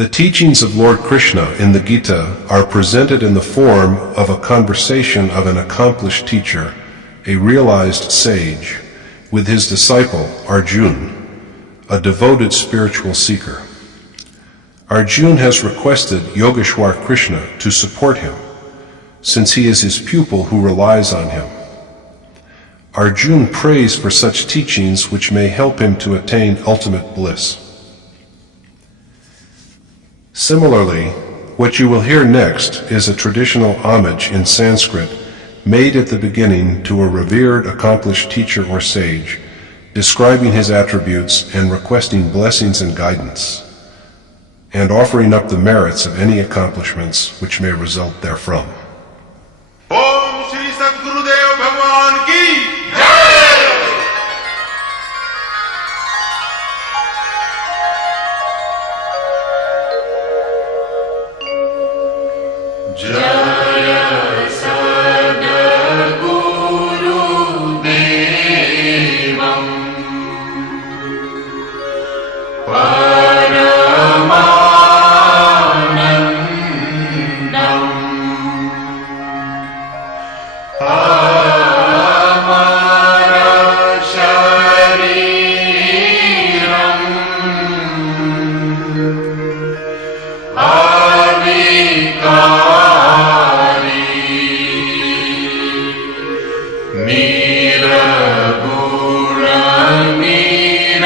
The teachings of Lord Krishna in the Gita are presented in the form of a conversation of an accomplished teacher, a realized sage, with his disciple Arjuna, a devoted spiritual seeker. Arjuna has requested Yogeshwar Krishna to support him, since he is his pupil who relies on him. Arjuna prays for such teachings which may help him to attain ultimate bliss. Similarly, what you will hear next is a traditional homage in Sanskrit made at the beginning to a revered accomplished teacher or sage, describing his attributes and requesting blessings and guidance, and offering up the merits of any accomplishments which may result therefrom. Om Shri Sadgurudev Bhagwan Ki Jai! Jaya Sadguru Devam Paramanandam Amara Shariram Avikari Niragura Niramulam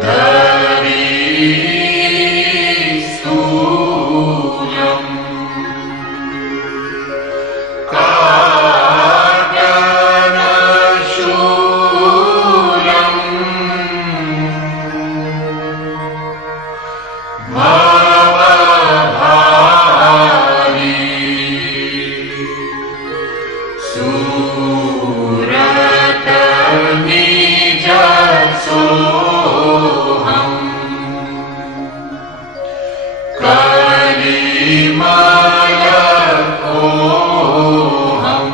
Dharistulam Kaganashulam Bhavabhari Suratanijasoham Kalimalakoham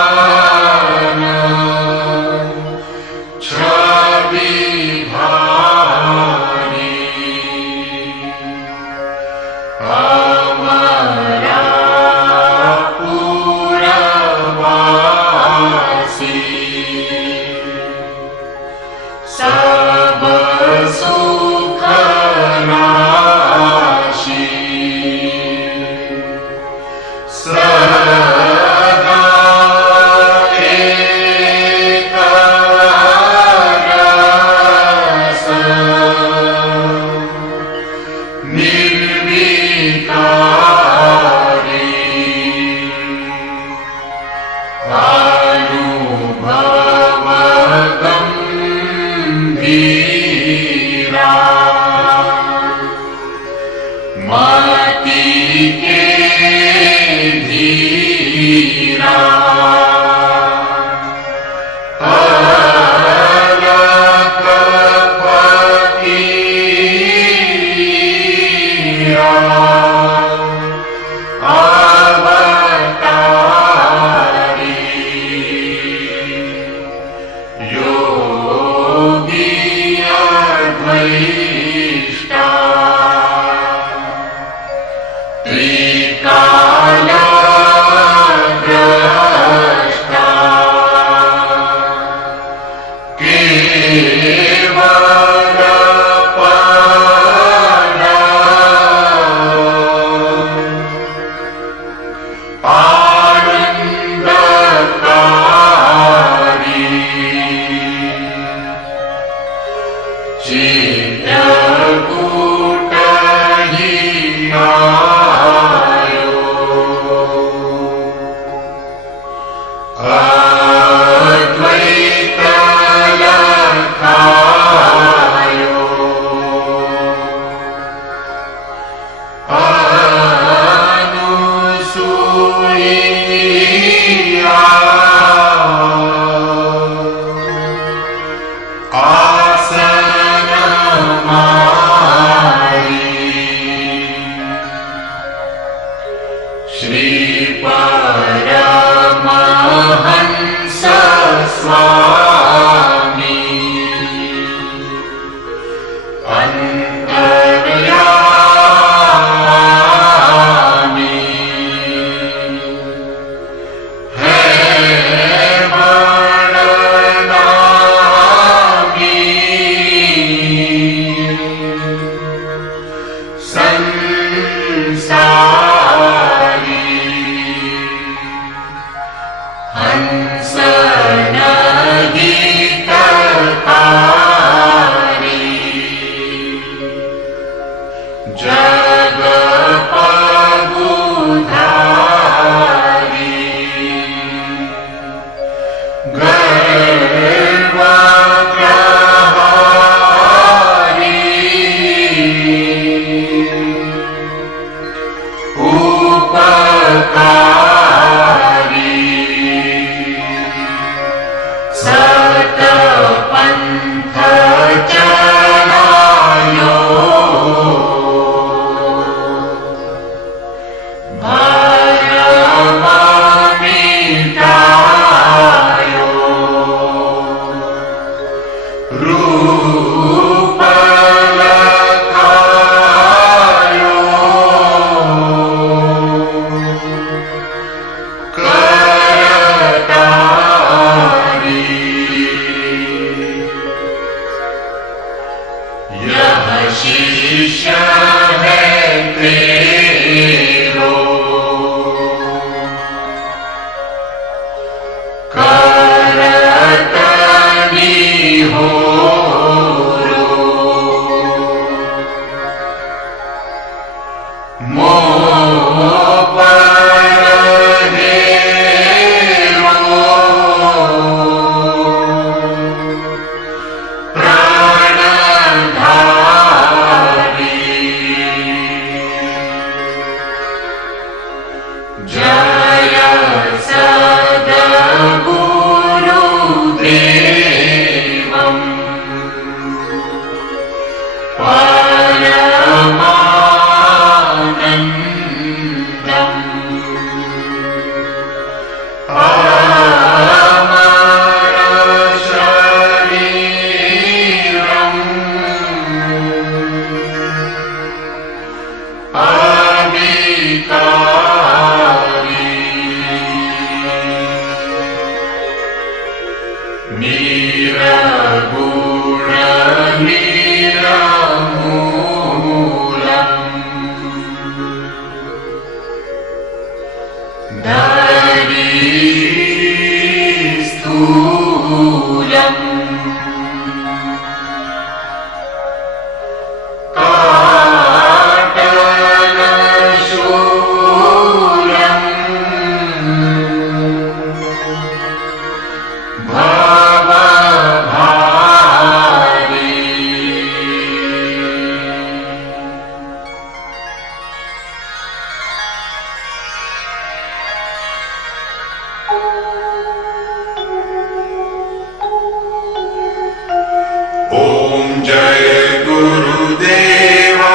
Janamanamohana Chabibhari Amarapuravasi Sabasukarashi Sada Ekarasa Nirvikari Anubhavagambhira Mati ke dhira Alakapatira Avatari Yogi Advaita Trikala Drashta Kevala Pada Anandakari Chitrakuta Hina Shri Paramahansa Swami Antaryami Hai Varanami Sansari Hansana Gita Tari Jagapagudhari Garvagrahari Upakari Satapantha Chalayo Bharamamitayo Rupalakayo Karatari Yah Shisha hai tero Karatani horo Moh parahero Pranadhari Jaya Sadagurudevam Paramanandam Amara Shariram Abhikari Niraguna Niramulam Dari Stulam Katanashulam Bhavabhari Om Jaya Gurudeva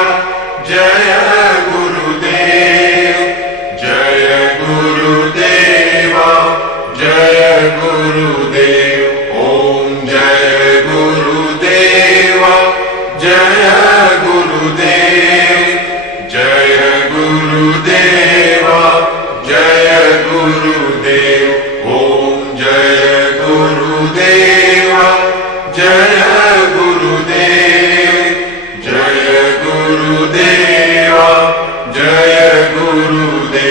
Jaya Gurudev Jaya Gurudeva Jaya Gurudev Om Jaya Gurudeva Jaya Gurudev Jaya Gurudeva Jaya Gurudev Om Jaya Gurudeva Jaya Gurudev Jaya Gurudeva Jaya Gurudev.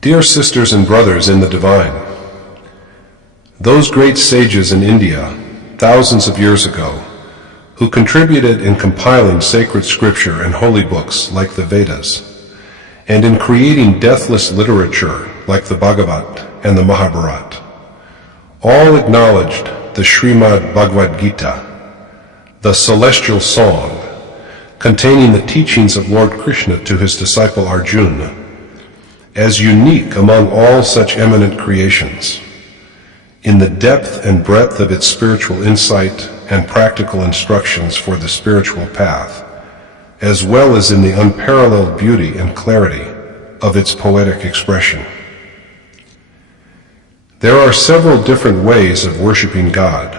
Dear sisters and brothers in the divine, those great sages in India, thousands of years ago, who contributed in compiling sacred scripture and holy books like the Vedas, and in creating deathless literature like the Bhagavad and the Mahabharata, all acknowledged the Shrimad Bhagavad Gita, the celestial song, containing the teachings of Lord Krishna to his disciple Arjuna, as unique among all such eminent creations, in the depth and breadth of its spiritual insight and practical instructions for the spiritual path, as well as in the unparalleled beauty and clarity of its poetic expression. There are several different ways of worshiping God,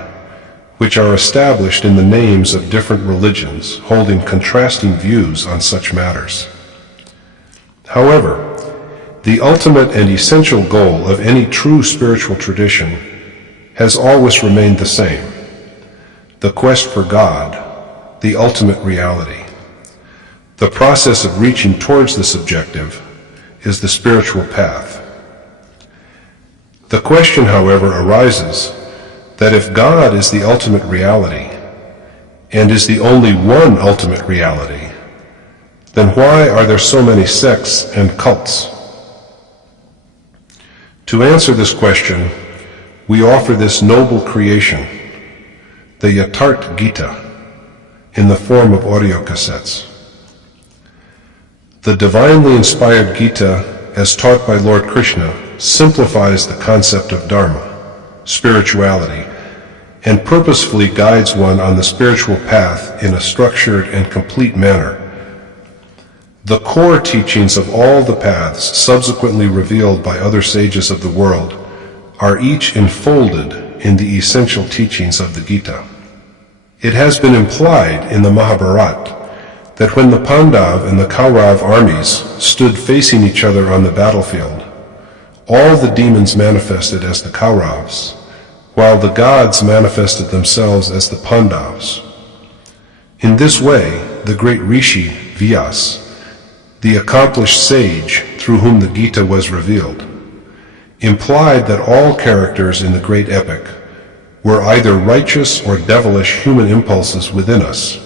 which are established in the names of different religions holding contrasting views on such matters. However, the ultimate and essential goal of any true spiritual tradition has always remained the same: the quest for God, the ultimate reality. The process of reaching towards this objective is the spiritual path. The question, however, arises that if God is the ultimate reality, and is the only one ultimate reality, then why are there so many sects and cults? To answer this question, we offer this noble creation, the Yatharth Gita, in the form of audio cassettes. The divinely inspired Gita, as taught by Lord Krishna, simplifies the concept of Dharma, spirituality, and purposefully guides one on the spiritual path in a structured and complete manner. The core teachings of all the paths subsequently revealed by other sages of the world are each enfolded in the essential teachings of the Gita. It has been implied in the Mahabharata that when the Pandav and the Kaurav armies stood facing each other on the battlefield, all the demons manifested as the Kauravas, while the gods manifested themselves as the Pandavas. In this way, the great Rishi Vyas, the accomplished sage through whom the Gita was revealed, implied that all characters in the great epic were either righteous or devilish human impulses within us,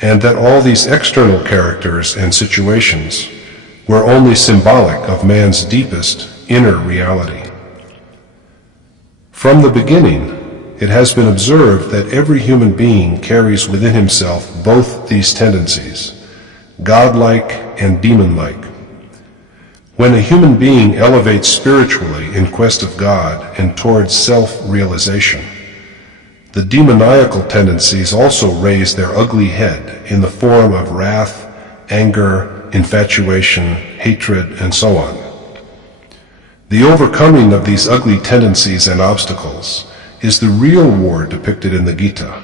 and that all these external characters and situations were only symbolic of man's deepest inner reality. From the beginning, it has been observed that every human being carries within himself both these tendencies, godlike and demon-like. When a human being elevates spiritually in quest of God and towards self-realization, the demoniacal tendencies also raise their ugly head in the form of wrath, anger, infatuation, hatred, and so on. The overcoming of these ugly tendencies and obstacles is the real war depicted in the Gita,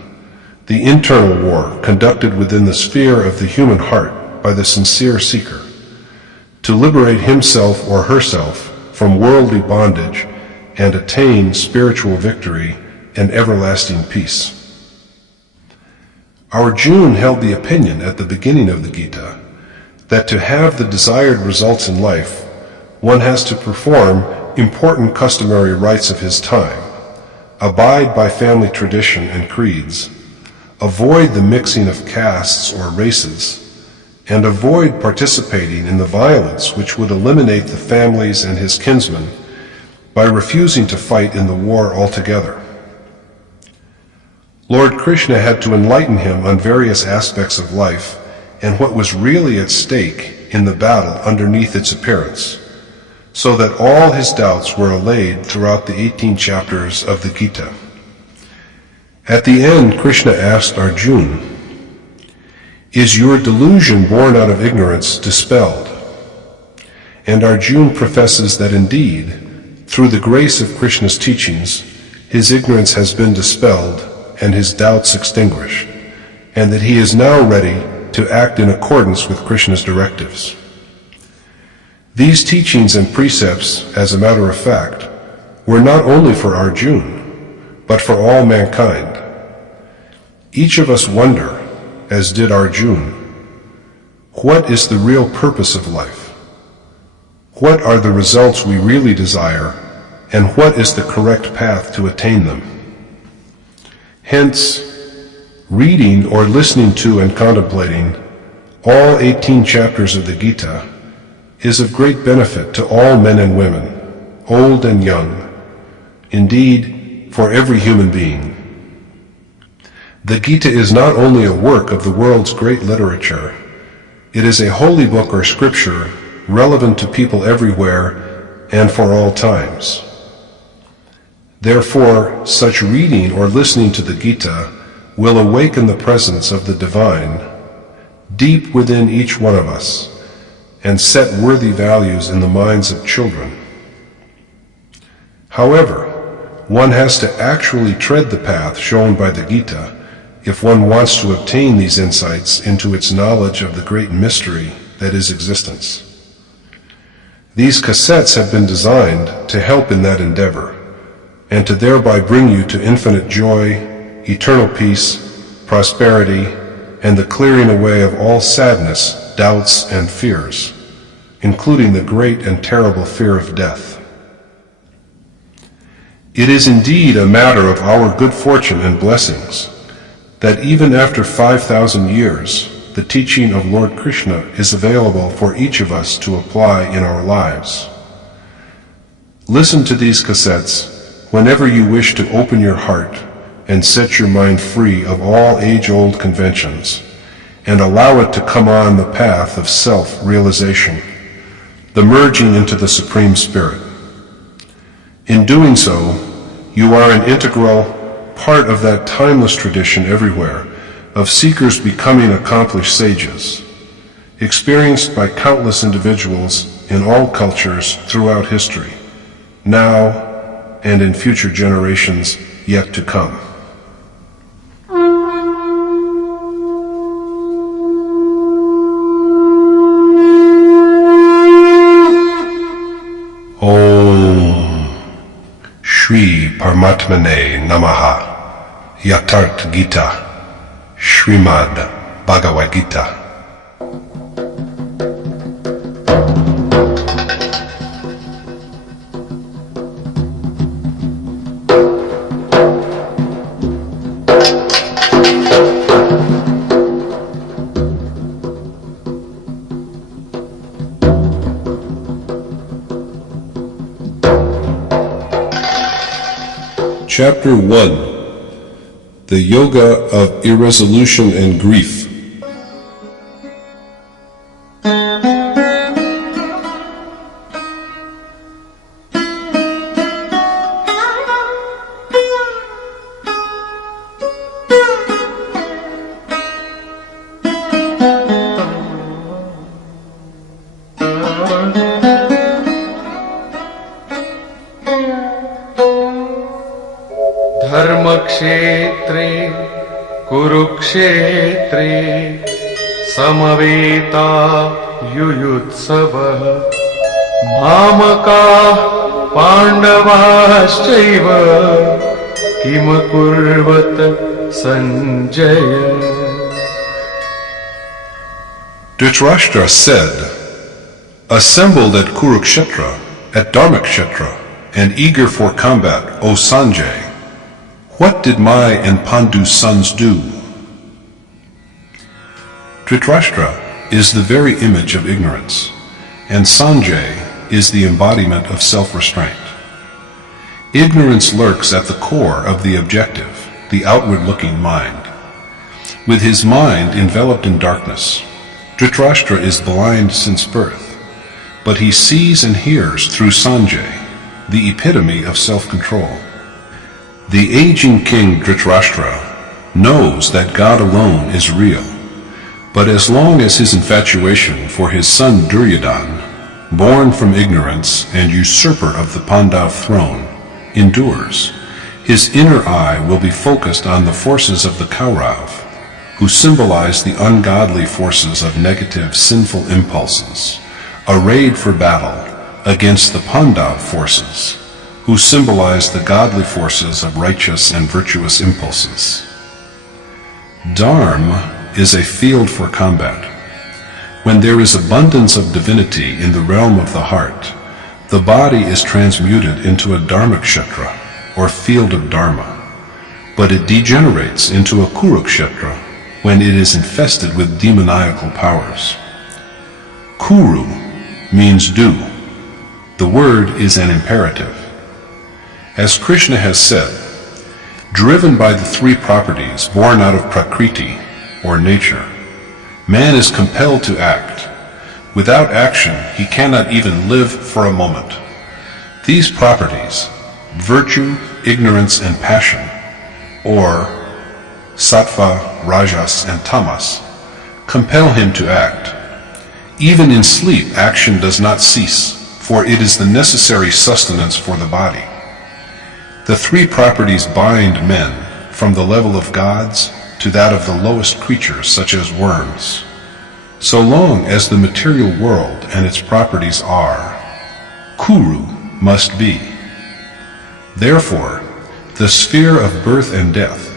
the internal war conducted within the sphere of the human heart by the sincere seeker, to liberate himself or herself from worldly bondage and attain spiritual victory and everlasting peace. Arjuna held the opinion at the beginning of the Gita that to have the desired results in life, one has to perform important customary rites of his time, abide by family tradition and creeds, avoid the mixing of castes or races, and avoid participating in the violence which would eliminate the families and his kinsmen by refusing to fight in the war altogether. Lord Krishna had to enlighten him on various aspects of life and what was really at stake in the battle underneath its appearance, so that all his doubts were allayed throughout the 18 chapters of the Gita. At the end, Krishna asked Arjuna, "Is your delusion born out of ignorance dispelled?" And Arjuna professes that indeed, through the grace of Krishna's teachings, his ignorance has been dispelled and his doubts extinguished, and that he is now ready to act in accordance with Krishna's directives. These teachings and precepts, as a matter of fact, were not only for Arjuna, but for all mankind. Each of us wonder, as did Arjuna, what is the real purpose of life? What are the results we really desire, and what is the correct path to attain them? Hence, reading or listening to and contemplating all 18 chapters of the Gita is of great benefit to all men and women, old and young, indeed, for every human being. The Gita is not only a work of the world's great literature, it is a holy book or scripture relevant to people everywhere and for all times. Therefore, such reading or listening to the Gita will awaken the presence of the divine deep within each one of us, and set worthy values in the minds of children. However, one has to actually tread the path shown by the Gita if one wants to obtain these insights into its knowledge of the great mystery that is existence. These cassettes have been designed to help in that endeavor, and to thereby bring you to infinite joy, eternal peace, prosperity, and the clearing away of all sadness, doubts, and fears, including the great and terrible fear of death. It is indeed a matter of our good fortune and blessings that even after 5,000 years, the teaching of Lord Krishna is available for each of us to apply in our lives. Listen to these cassettes whenever you wish to open your heart and set your mind free of all age-old conventions, and allow it to come on the path of self-realization, the merging into the Supreme Spirit. In doing so, you are an integral part of that timeless tradition everywhere of seekers becoming accomplished sages, experienced by countless individuals in all cultures throughout history, now and in future generations yet to come. Shri Paramatmane Namaha. Yatart Gita. Shrimad Bhagavad Gita. Chapter 1. The Yoga of Irresolution and Grief. धर्मक्षेत्रे कुरुक्षेत्रे समवेता युयुत्सवः मामकाः पाण्डवाश्चैव किमकुर्वत Sanjaya. Dhritarashtra said, "Assembled at Kurukshetra, at Dharmakshetra, and eager for combat, O Sanjay, what did my and Pandu's sons do?" Dhritarashtra is the very image of ignorance, and Sanjay is the embodiment of self-restraint. Ignorance lurks at the core of the objective, the outward-looking mind. With his mind enveloped in darkness, Dhritarashtra is blind since birth, but he sees and hears through Sanjay, the epitome of self-control. The aging king Dhritarashtra knows that God alone is real, but as long as his infatuation for his son Duryodhana, born from ignorance and usurper of the Pandav throne, endures, his inner eye will be focused on the forces of the Kaurav, who symbolize the ungodly forces of negative, sinful impulses, arrayed for battle against the Pandav forces, who symbolize the godly forces of righteous and virtuous impulses. Dharma is a field for combat. When there is abundance of divinity in the realm of the heart, the body is transmuted into a Dharmakshetra, or field of Dharma, but it degenerates into a Kurukshetra when it is infested with demoniacal powers. Kuru means do. The word is an imperative. As Krishna has said, driven by the three properties born out of Prakriti, or nature, man is compelled to act. Without action, he cannot even live for a moment. These properties, virtue, ignorance, and passion, or sattva, rajas, and tamas, compel him to act. Even in sleep, action does not cease, for it is the necessary sustenance for the body. The three properties bind men from the level of gods to that of the lowest creatures, such as worms. So long as the material world and its properties are, Kuru must be. Therefore, the sphere of birth and death,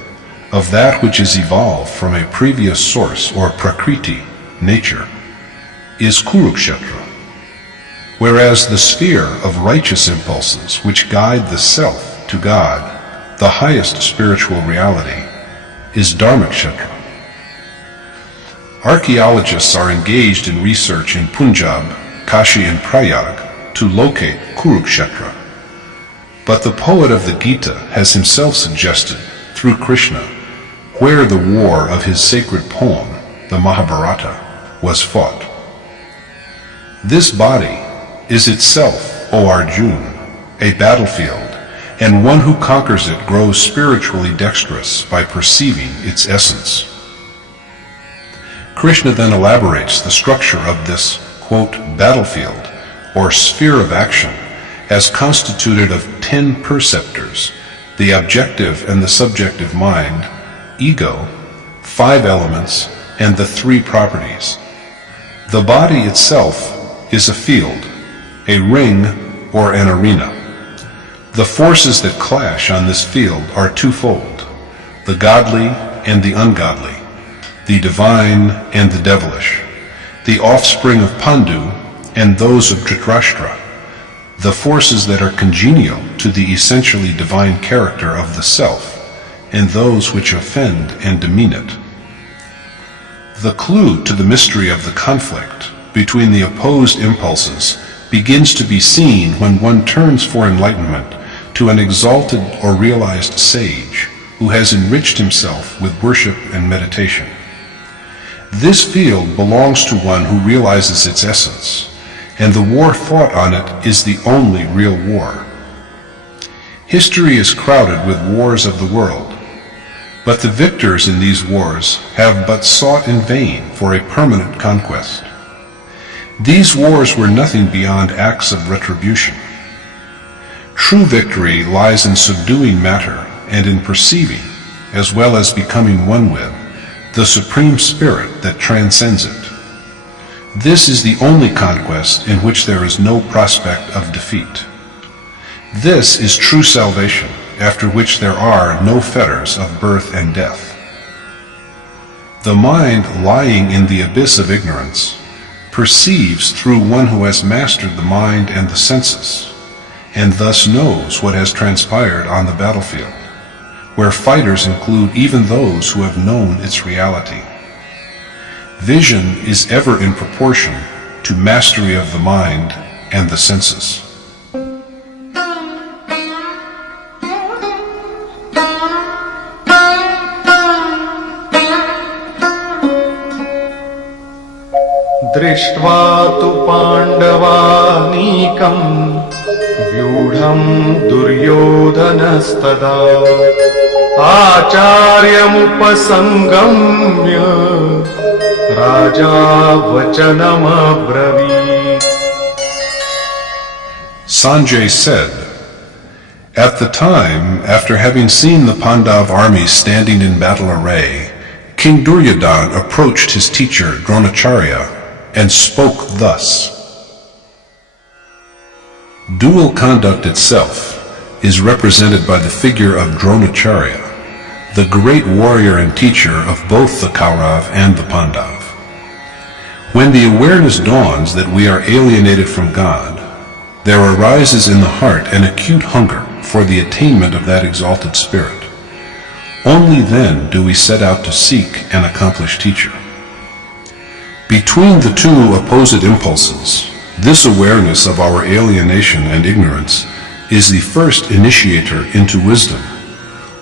of that which is evolved from a previous source or prakriti, nature, is Kurukshetra, whereas the sphere of righteous impulses which guide the self to God, the highest spiritual reality, is Dharmakshetra. Archaeologists are engaged in research in Punjab, Kashi and Prayag to locate Kurukshetra. But the poet of the Gita has himself suggested, through Krishna, where the war of his sacred poem, the Mahabharata, was fought. This body is itself, O Arjuna, a battlefield, and one who conquers it grows spiritually dexterous by perceiving its essence. Krishna then elaborates the structure of this, quote, battlefield, or sphere of action, as constituted of 10 perceptors, the objective and the subjective mind, ego, 5 elements, and the 3 properties. The body itself is a field, a ring, or an arena. The forces that clash on this field are twofold, the godly and the ungodly, the divine and the devilish, the offspring of Pandu and those of Dhritarashtra, the forces that are congenial to the essentially divine character of the self, and those which offend and demean it. The clue to the mystery of the conflict between the opposed impulses begins to be seen when one turns for enlightenment to an exalted or realized sage who has enriched himself with worship and meditation. This field belongs to one who realizes its essence, and the war fought on it is the only real war. History is crowded with wars of the world, but the victors in these wars have but sought in vain for a permanent conquest. These wars were nothing beyond acts of retribution. True victory lies in subduing matter and in perceiving, as well as becoming one with, the Supreme Spirit that transcends it. This is the only conquest in which there is no prospect of defeat. This is true salvation, after which there are no fetters of birth and death. The mind lying in the abyss of ignorance perceives through one who has mastered the mind and the senses, and thus knows what has transpired on the battlefield, where fighters include even those who have known its reality. Vision is ever in proportion to mastery of the mind and the senses. दृष्ट्वा तु पाण्डवानीकम् व्यूढम् दुर्योधनस्तदा आचार्यमुपसङ्गम्य राजा वचनमब्रवीत्. Sanjay said, "At the time, after having seen the Pandav armies standing in battle array, King Duryodhana approached his teacher Dronacharya and spoke thus." Dual conduct itself is represented by the figure of Dronacharya, the great warrior and teacher of both the Kaurav and the Pandav. When the awareness dawns that we are alienated from God, there arises in the heart an acute hunger for the attainment of that exalted spirit. Only then do we set out to seek an accomplished teacher. Between the two opposite impulses, this awareness of our alienation and ignorance is the first initiator into wisdom,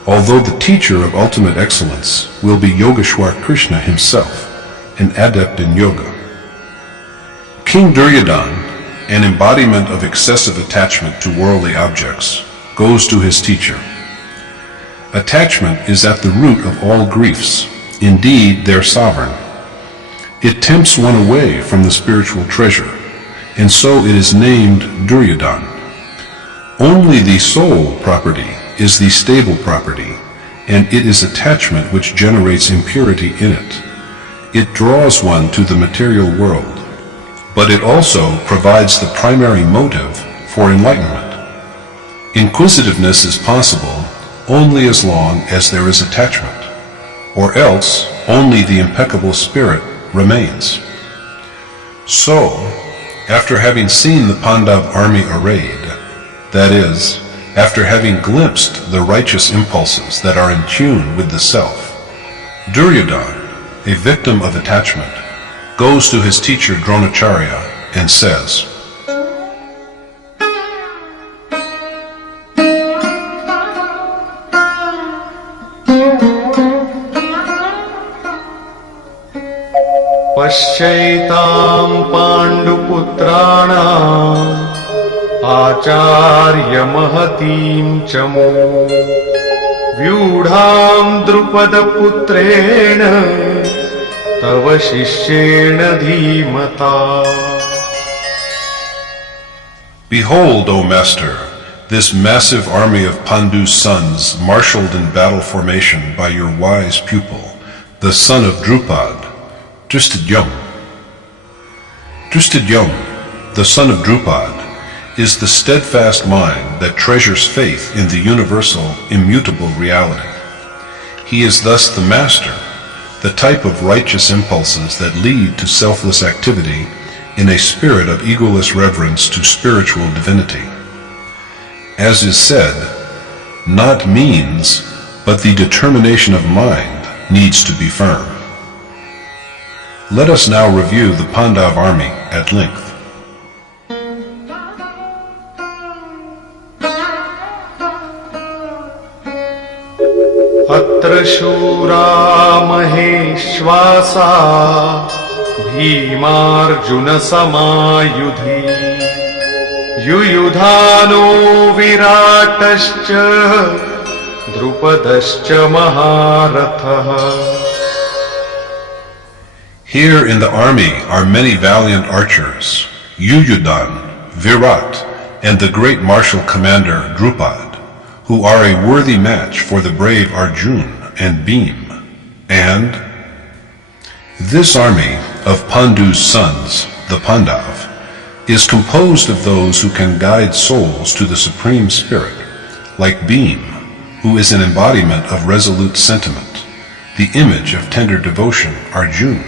although the teacher of ultimate excellence will be Yogeshwar Krishna himself, an adept in yoga. King Duryodhana, an embodiment of excessive attachment to worldly objects, goes to his teacher. Attachment is at the root of all griefs, indeed their sovereign. It tempts one away from the spiritual treasure, and so it is named Duryodhan. Only the soul property is the stable property, and it is attachment which generates impurity in it. It draws one to the material world, but it also provides the primary motive for enlightenment. Inquisitiveness is possible only as long as there is attachment, or else only the impeccable spirit remains. So, after having seen the Pandav army arrayed, that is, after having glimpsed the righteous impulses that are in tune with the self, Duryodhan, a victim of attachment, goes to his teacher Dronacharya and says, पश्यैतां पाण्डुपुत्राणाम् आचार्यमहतीं च मो व्यूढां द्रुपदपुत्रेण तव शिष्येण धीमता. Behold, O Master, this massive army of Pandu's sons marshaled in battle formation by your wise pupil, the son of Drupad, Drishtadyum. Drishtadyum, the son of Drupad, is the steadfast mind that treasures faith in the universal, immutable reality. He is thus the master, the type of righteous impulses that lead to selfless activity in a spirit of egoless reverence to spiritual divinity. As is said, not means, but the determination of mind needs to be firm. Let us now review the Pandav army at length. अत्र शूरा महेश्वासा भीमार्जुनसमायुधि युयुधानो विराटश्च द्रुपदश्च महारथः. Here in the army are many valiant archers, Yuyudhan, Virat, and the great martial commander Drupad, who are a worthy match for the brave Arjun and Bhim. And this army of Pandu's sons, the Pandav, is composed of those who can guide souls to the Supreme Spirit, like Bhim, who is an embodiment of resolute sentiment, the image of tender devotion, Arjun,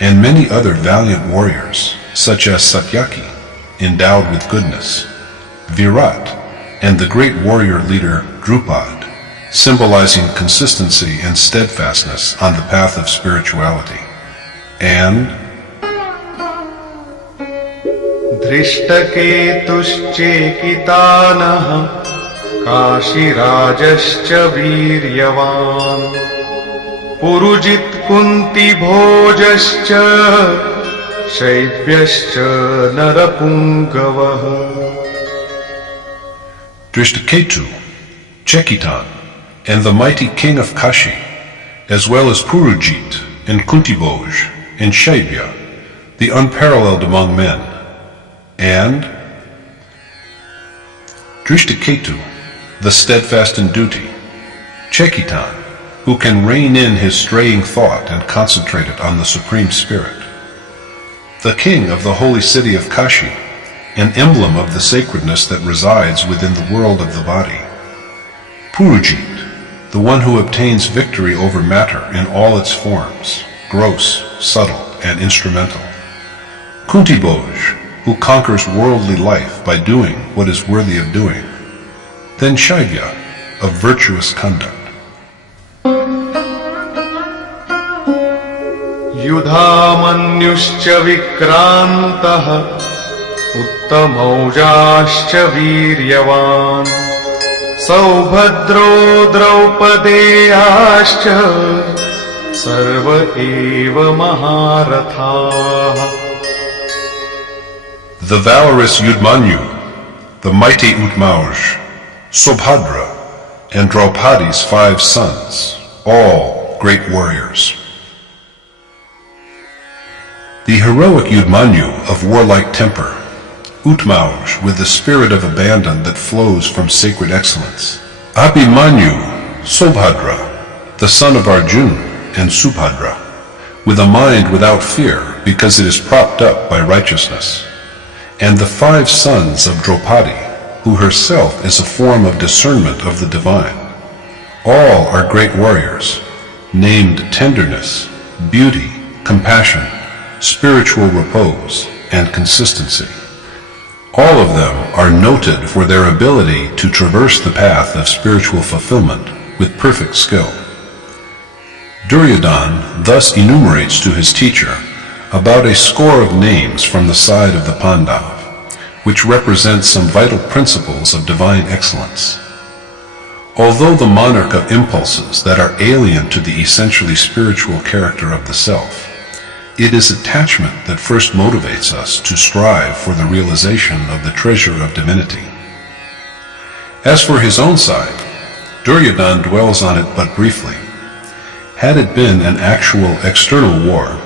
and many other valiant warriors, such as Satyaki, endowed with goodness, Virat, and the great warrior leader Drupad, symbolizing consistency and steadfastness on the path of spirituality. And धृष्टकेतुश्चेकितानः काशीराजश्च वीर्यवान् Purujit कुन्तिभोजश्च शैब्यश्च नरपुङ्गवः. Drishtaketu, Chekitan, and the mighty king of Kashi, as well as Purujit and Kuntiboj and Shaibya, the unparalleled among men, and Drishtaketu, the steadfast in duty, Chekitan, who can rein in his straying thought and concentrate it on the Supreme Spirit, the king of the holy city of Kashi, an emblem of the sacredness that resides within the world of the body, Purujit, the one who obtains victory over matter in all its forms, gross, subtle, and instrumental, Kuntiboj, who conquers worldly life by doing what is worthy of doing, then Shaibya, of virtuous conduct. युधामन्युश्च विक्रान्तः उत्तमौजाश्च वीर्यवान् सौभद्रो द्रौपदेयाश्च सर्व एव महारथाः. The valorous Yudmanyu, the mighty Utmauj, Subhadra, and Draupadi's 5 sons, all great warriors. The heroic Yudmanyu of warlike temper, Utmauj with the spirit of abandon that flows from sacred excellence, Abhimanyu, Sobhadra, the son of Arjun and Subhadra, with a mind without fear because it is propped up by righteousness, and the 5 sons of Draupadi, who herself is a form of discernment of the divine. All are great warriors, named tenderness, beauty, compassion, spiritual repose, and consistency. All of them are noted for their ability to traverse the path of spiritual fulfillment with perfect skill. Duryodhana thus enumerates to his teacher about a score of names from the side of the Pandav, which represent some vital principles of divine excellence. Although the monarch of impulses that are alien to the essentially spiritual character of the self, it is attachment that first motivates us to strive for the realization of the treasure of divinity. As for his own side, Duryodhana dwells on it but briefly. Had it been an actual external war,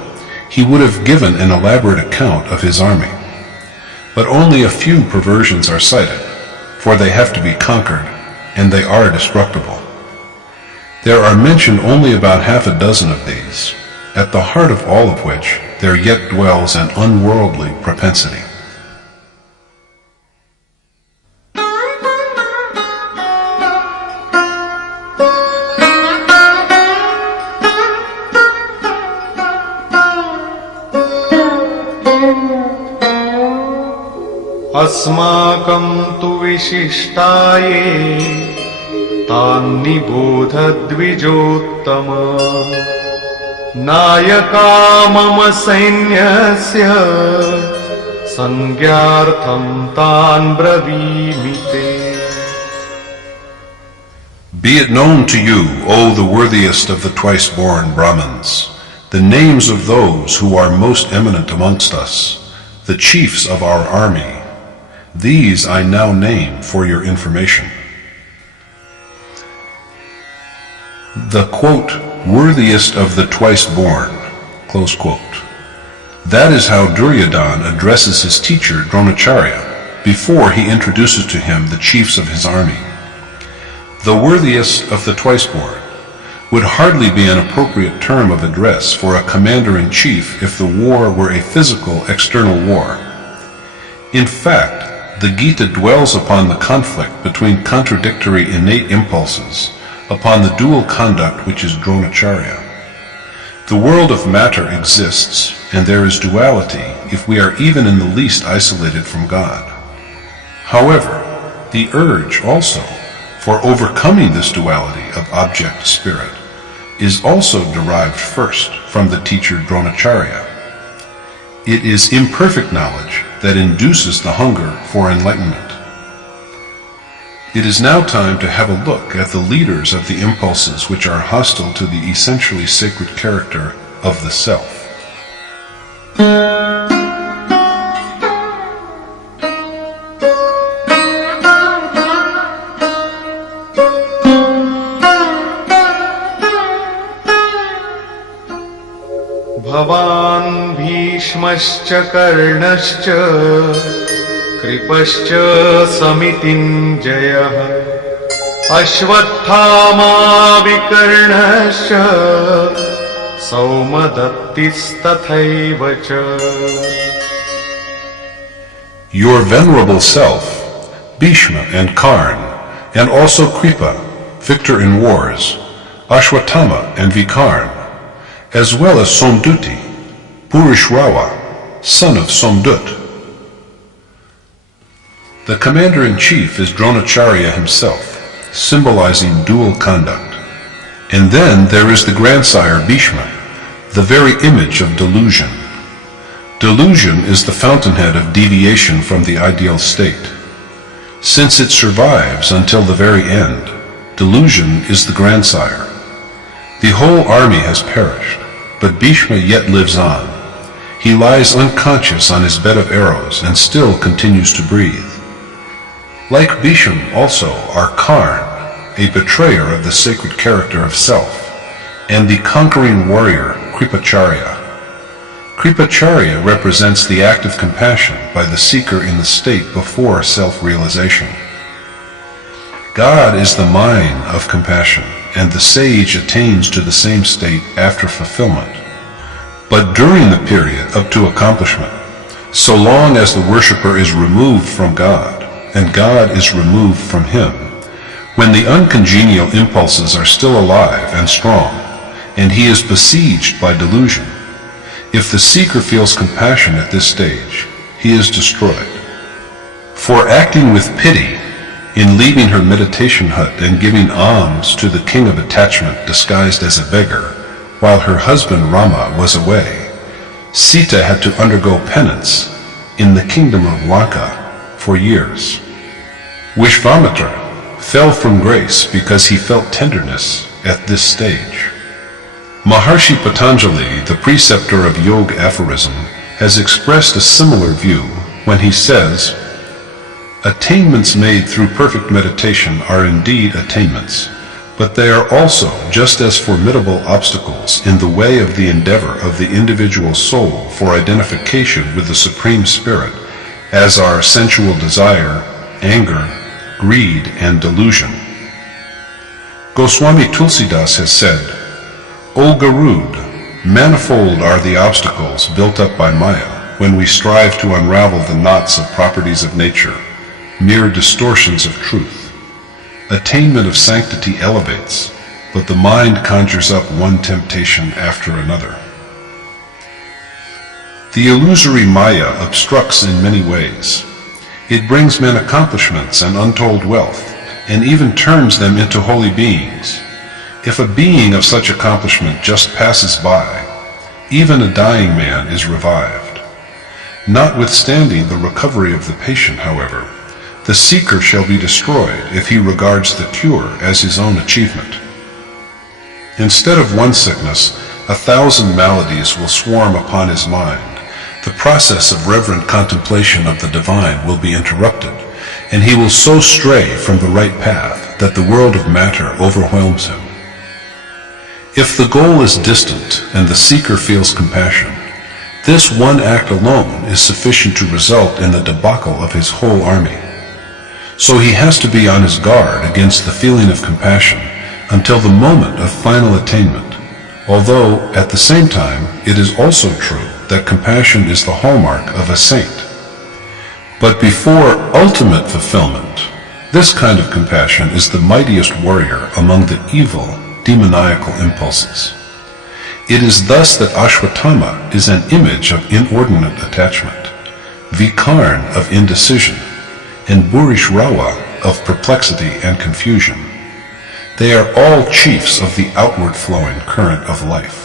he would have given an elaborate account of his army. But only a few perversions are cited, for they have to be conquered, and they are destructible. There are mentioned only about half a dozen of these, at the heart of all of which there yet dwells an unworldly propensity. अस्माकं तु विशिष्टाये तान्निबोध द्विजोत्तम नायका मम सैन्यस्य संज्ञार्थं तान् ब्रवीमि ते. Be it known to you, O the worthiest of the twice-born Brahmins, the names of those who are most eminent amongst us, the chiefs of our army. These I now name for your information. The quote, worthiest of the twice-born, close quote. That is how Duryodhana addresses his teacher Dronacharya before he introduces to him the chiefs of his army. The worthiest of the twice-born would hardly be an appropriate term of address for a commander-in-chief if the war were a physical external war. In fact, the Gita dwells upon the conflict between contradictory innate impulses, upon the dual conduct which is Dronacharya. The world of matter exists, and there is duality if we are even in the least isolated from God. However, the urge also for overcoming this duality of object-spirit is also derived first from the teacher Dronacharya. It is imperfect knowledge that induces the hunger for enlightenment. It is now time to have a look at the leaders of the impulses which are hostile to the essentially sacred character of the self. भवान् भीष्मश्च कर्णश्च कृपश्च समितिञ्जयः अश्वत्थामा विकर्णश्च सौमदत्तिस्तथैव च. Your venerable self, Bhishma and Karn, and also Kripa, victor in wars, Ashwatthama and Vikarn, as well as Somduti, Purishrawa, son of Somdut. The commander-in-chief is Dronacharya himself, symbolizing dual conduct. And then there is the grandsire Bhishma, the very image of delusion. Delusion is the fountainhead of deviation from the ideal state. Since it survives until the very end, delusion is the grandsire. The whole army has perished, but Bhishma yet lives on. He lies unconscious on his bed of arrows and still continues to breathe. Like Bhishma also are Karn, a betrayer of the sacred character of self, and the conquering warrior Kripacharya. Kripacharya represents the act of compassion by the seeker in the state before self-realization. God is the mine of compassion, and the sage attains to the same state after fulfillment. But during the period up to accomplishment, so long as the worshipper is removed from God, and God is removed from him, when the uncongenial impulses are still alive and strong, and he is besieged by delusion, if the seeker feels compassion at this stage, he is destroyed. For acting with pity, in leaving her meditation hut and giving alms to the king of attachment disguised as a beggar, while her husband Rama was away, Sita had to undergo penance in the kingdom of Lanka for years. Vishvamitra fell from grace because he felt tenderness at this stage. Maharshi Patanjali, the preceptor of yoga aphorism, has expressed a similar view when he says, "Attainments made through perfect meditation are indeed attainments, but they are also just as formidable obstacles in the way of the endeavor of the individual soul for identification with the Supreme Spirit, as are sensual desire, anger, greed, and delusion." Goswami Tulsidas has said, "O Garud, manifold are the obstacles built up by Maya when we strive to unravel the knots of properties of nature, mere distortions of truth. Attainment of sanctity elevates, but the mind conjures up one temptation after another." The illusory Maya obstructs in many ways. It brings men accomplishments and untold wealth, and even turns them into holy beings. If a being of such accomplishment just passes by, even a dying man is revived. Notwithstanding the recovery of the patient, however, the seeker shall be destroyed if he regards the cure as his own achievement. Instead of one sickness, 1,000 maladies will swarm upon his mind. The process of reverent contemplation of the divine will be interrupted, and he will so stray from the right path that the world of matter overwhelms him. If the goal is distant and the seeker feels compassion, this one act alone is sufficient to result in the debacle of his whole army. So he has to be on his guard against the feeling of compassion until the moment of final attainment, although at the same time it is also true that compassion is the hallmark of a saint. But before ultimate fulfillment, this kind of compassion is the mightiest warrior among the evil, demoniacal impulses. It is thus that Ashwatthama is an image of inordinate attachment, Vikarn of indecision, and Burishrawa of perplexity and confusion. They are all chiefs of the outward flowing current of life.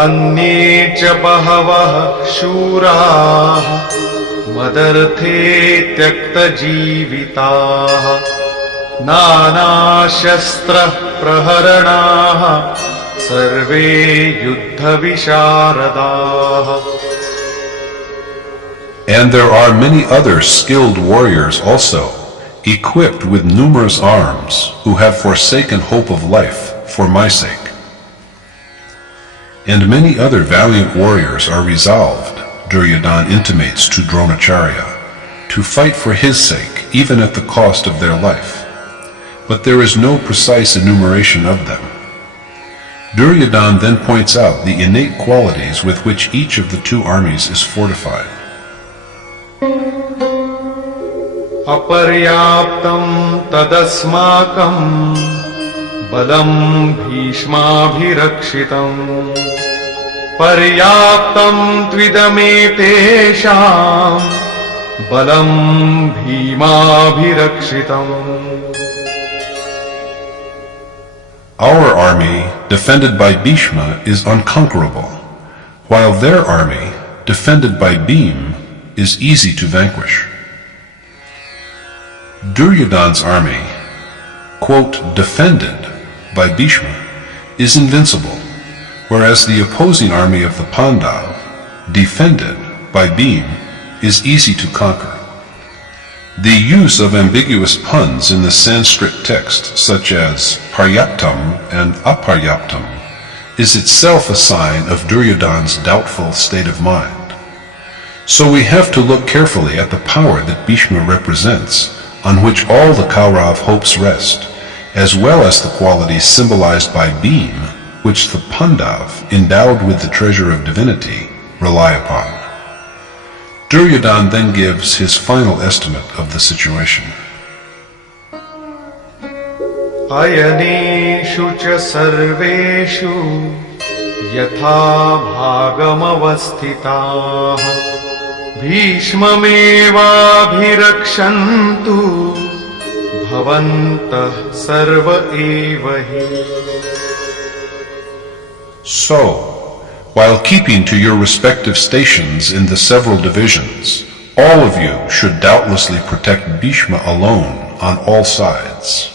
अन्ये च बहवः शूराः मदर्थे त्यक्तजीविताः नानाशस्त्रः प्रहरणाः सर्वे युद्धविशारदाः. And there are many other skilled warriors also, equipped with numerous arms, who have forsaken hope of life for my sake. And many other valiant warriors are resolved, Duryodhana intimates to Dronacharya, to fight for his sake even at the cost of their life. But there is no precise enumeration of them. Duryodhana then points out the innate qualities with which each of the two armies is fortified. अपर्याप्तं तदस्माकं बलं भीष्माभिरक्षितं पर्याप्तं त्विदमेतेषां बलं भीमाभिरक्षितम्. Our army, defended by Bhishma, is unconquerable, while their army, defended by Bhim, is easy to vanquish. Duryodhana's army, quote, defended by Bhishma, is invincible, whereas the opposing army of the Pandav, defended by Bhim, is easy to conquer. The use of ambiguous puns in the Sanskrit text, such as paryaptam and aparyaptam, is itself a sign of Duryodhana's doubtful state of mind. So we have to look carefully at the power that Bhishma represents, on which all the Kaurav hopes rest, as well as the qualities symbolized by Bhim, which the Pandav, endowed with the treasure of divinity, rely upon. Duryodhana then gives his final estimate of the situation. अयनेषु च सर्वेषु यथा भागमवस्थिताः भीष्ममेवाभिरक्षन्तु भवन्तः सर्व एव हि. So, while keeping to your respective stations in the several divisions, all of you should doubtlessly protect Bhishma alone on all sides.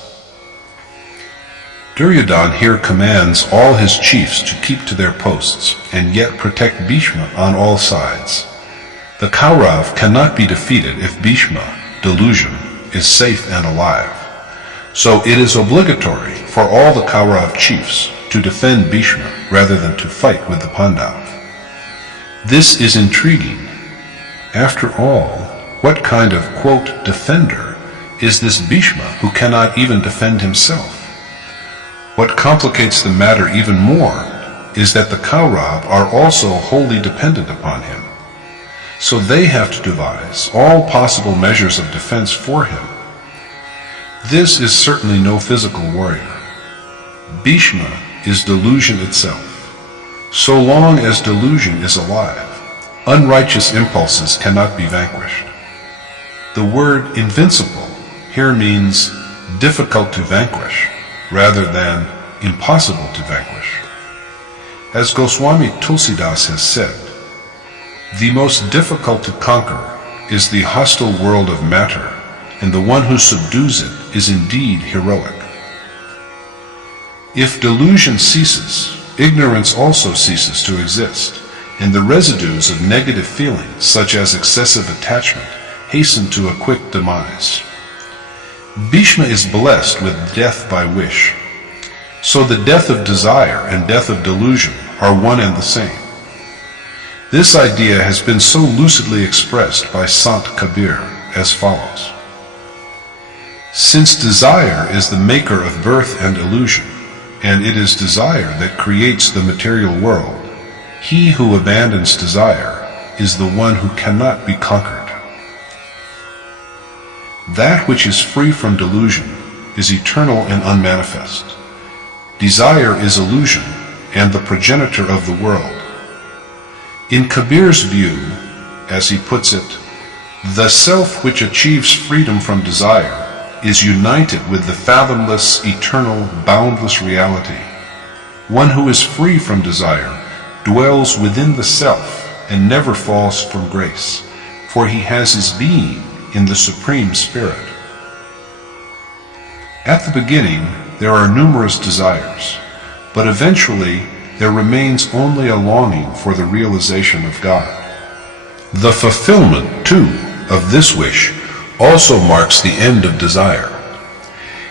Duryodhana here commands all his chiefs to keep to their posts and yet protect Bhishma on all sides. The Kaurav cannot be defeated if Bhishma, delusion, is safe and alive. So it is obligatory for all the Kaurav chiefs to defend Bhishma rather than to fight with the Pandav. This is intriguing. After all, what kind of, quote, defender is this Bhishma who cannot even defend himself? What complicates the matter even more is that the Kaurav are also wholly dependent upon him. So they have to devise all possible measures of defense for him. This is certainly no physical warrior. Bhishma is delusion itself. So long as delusion is alive, unrighteous impulses cannot be vanquished. The word invincible here means difficult to vanquish, rather than impossible to vanquish. As Goswami Tulsidas has said, the most difficult to conquer is the hostile world of matter, and the one who subdues it is indeed heroic. If delusion ceases, ignorance also ceases to exist, and the residues of negative feelings, such as excessive attachment, hasten to a quick demise. Bhishma is blessed with death by wish. So the death of desire and death of delusion are one and the same. This idea has been so lucidly expressed by Sant Kabir as follows. Since desire is the maker of birth and illusion, and it is desire that creates the material world, he who abandons desire is the one who cannot be conquered. That which is free from delusion is eternal and unmanifest. Desire is illusion and the progenitor of the world. In Kabir's view, as he puts it, the self which achieves freedom from desire is united with the fathomless, eternal, boundless reality. One who is free from desire dwells within the self and never falls from grace, for he has his being in the Supreme Spirit. At the beginning, there are numerous desires, but eventually there remains only a longing for the realization of God. The fulfillment, too, of this wish also marks the end of desire.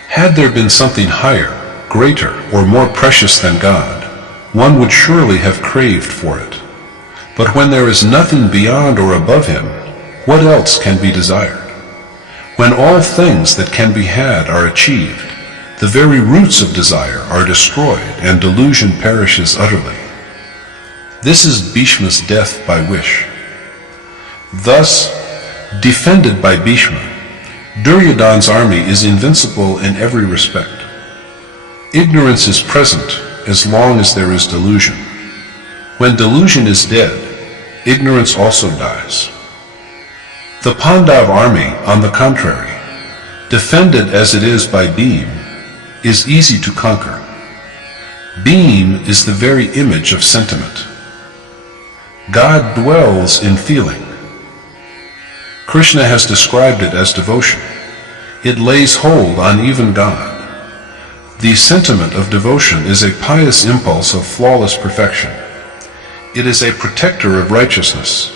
Had there been something higher, greater, or more precious than God, one would surely have craved for it. But when there is nothing beyond or above him, what else can be desired? When all things that can be had are achieved, the very roots of desire are destroyed and delusion perishes utterly. This is Bhishma's death by wish. Thus, defended by Bhishma, Duryodhana's army is invincible in every respect. Ignorance is present as long as there is delusion. When delusion is dead, ignorance also dies. The Pandav army, on the contrary, defended as it is by Bhim, is easy to conquer. Bhim is the very image of sentiment. God dwells in feeling. Krishna has described it as devotion. It lays hold on even God. The sentiment of devotion is a pious impulse of flawless perfection. It is a protector of righteousness.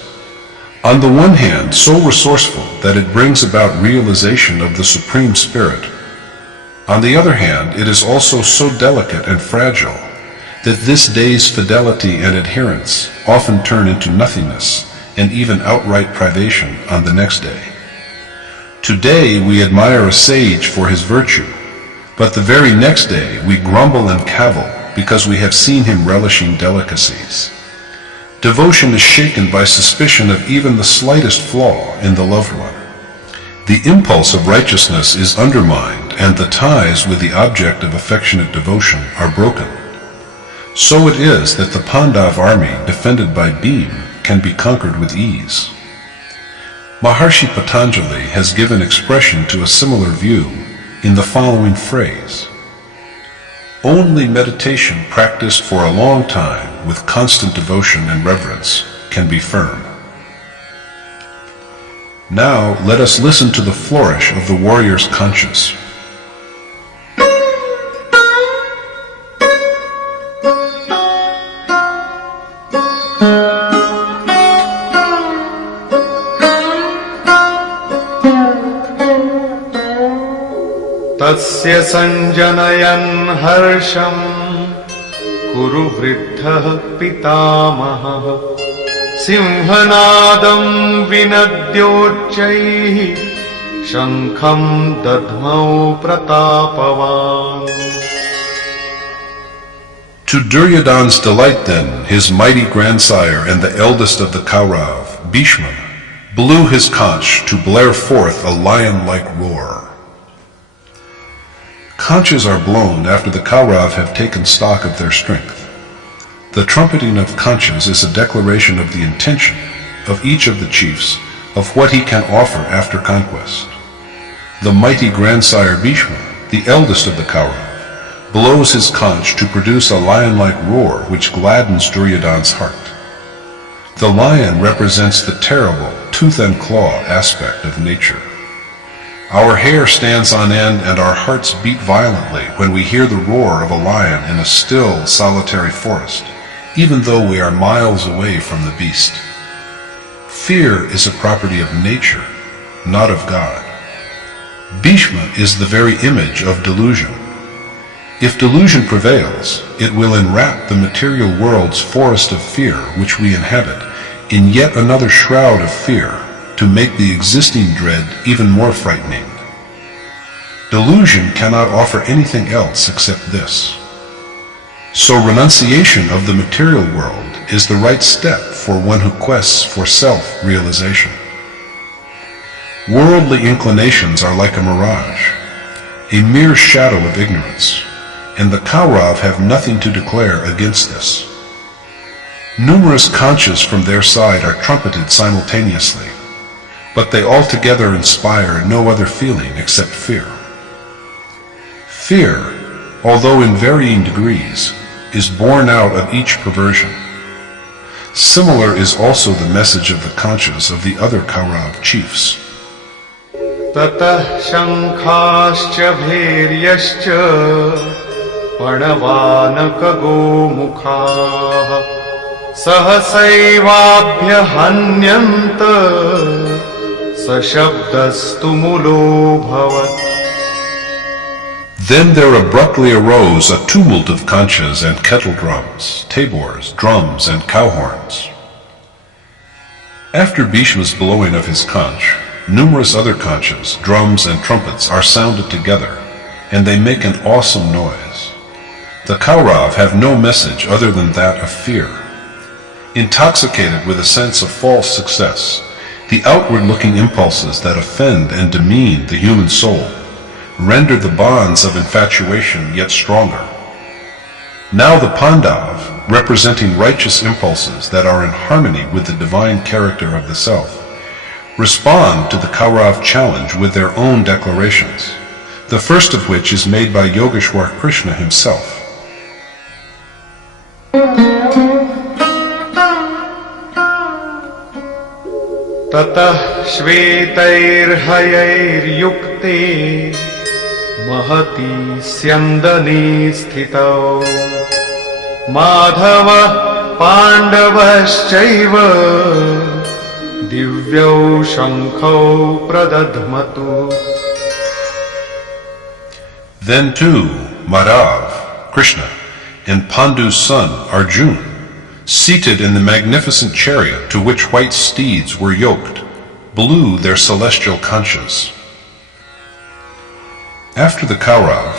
On the one hand, so resourceful that it brings about realization of the Supreme Spirit. On the other hand, it is also so delicate and fragile that this day's fidelity and adherence often turn into nothingness and even outright privation on the next day. Today we admire a sage for his virtue, but the very next day we grumble and cavil because we have seen him relishing delicacies. Devotion is shaken by suspicion of even the slightest flaw in the loved one. The impulse of righteousness is undermined, and the ties with the object of affectionate devotion are broken. So it is that the Pandav army defended by Bhima can be conquered with ease. Maharshi Patanjali has given expression to a similar view in the following phrase: "Only meditation practiced for a long time with constant devotion and reverence can be firm." Now let us listen to the flourish of the warrior's conscience. तस्य संजनयन् हर्षं कुरु वृद्धः पितामहः सिंहनादं विनद्योच्चैः शङ्खं दध्मौ प्रतापवान्. To Duryodhana's delight then, his mighty grandsire and the eldest of the Kaurav, Bhishma, blew his conch to blare forth a lion-like roar. Conches are blown after the Kaurav have taken stock of their strength. The trumpeting of conches is a declaration of the intention of each of the chiefs of what he can offer after conquest. The mighty grandsire Bhishma, the eldest of the Kaurav, blows his conch to produce a lion-like roar which gladdens Duryodhana's heart. The lion represents the terrible tooth and claw aspect of nature. Our hair stands on end and our hearts beat violently when we hear the roar of a lion in a still, solitary forest, even though we are miles away from the beast. Fear is a property of nature, not of God. Bhishma is the very image of delusion. If delusion prevails, it will enwrap the material world's forest of fear which we inhabit in yet another shroud of fear, to make the existing dread even more frightening. Delusion cannot offer anything else except this. So renunciation of the material world is the right step for one who quests for self-realization. Worldly inclinations are like a mirage, a mere shadow of ignorance, and the Kaurav have nothing to declare against this. Numerous conches from their side are trumpeted simultaneously, but they altogether inspire no other feeling except fear. Fear, although in varying degrees, is born out of each perversion. Similar is also the message of the conches of the other Kaurav chiefs. ततः शङ्खाश्च भैर्यश्च पणवानकगोमुखाः सहसैवाभ्यहन्यन्त सशब्दस्तु मुलोऽभवत्. Then there abruptly arose a tumult of conches and kettle drums, tabors, drums, and cow horns. After Bhishma's blowing of his conch, numerous other conches, drums, and trumpets are sounded together, and they make an awesome noise. The Kaurav have no message other than that of fear. Intoxicated with a sense of false success, the outward-looking impulses that offend and demean the human soul render the bonds of infatuation yet stronger. Now the Pandav, representing righteous impulses that are in harmony with the divine character of the self, respond to the Kaurav challenge with their own declarations, the first of which is made by Yogeshwar Krishna himself. ततः श्वेतैर्हयैर्युक्ते महती स्यन्दने स्थितौ माधवः पाण्डवश्चैव दिव्यौ शङ्खौ प्रदध्मतु. Then too, Madhav, Krishna, and Pandu's son, Arjuna, seated in the magnificent chariot to which white steeds were yoked, blew their celestial conches. After the Kaurav,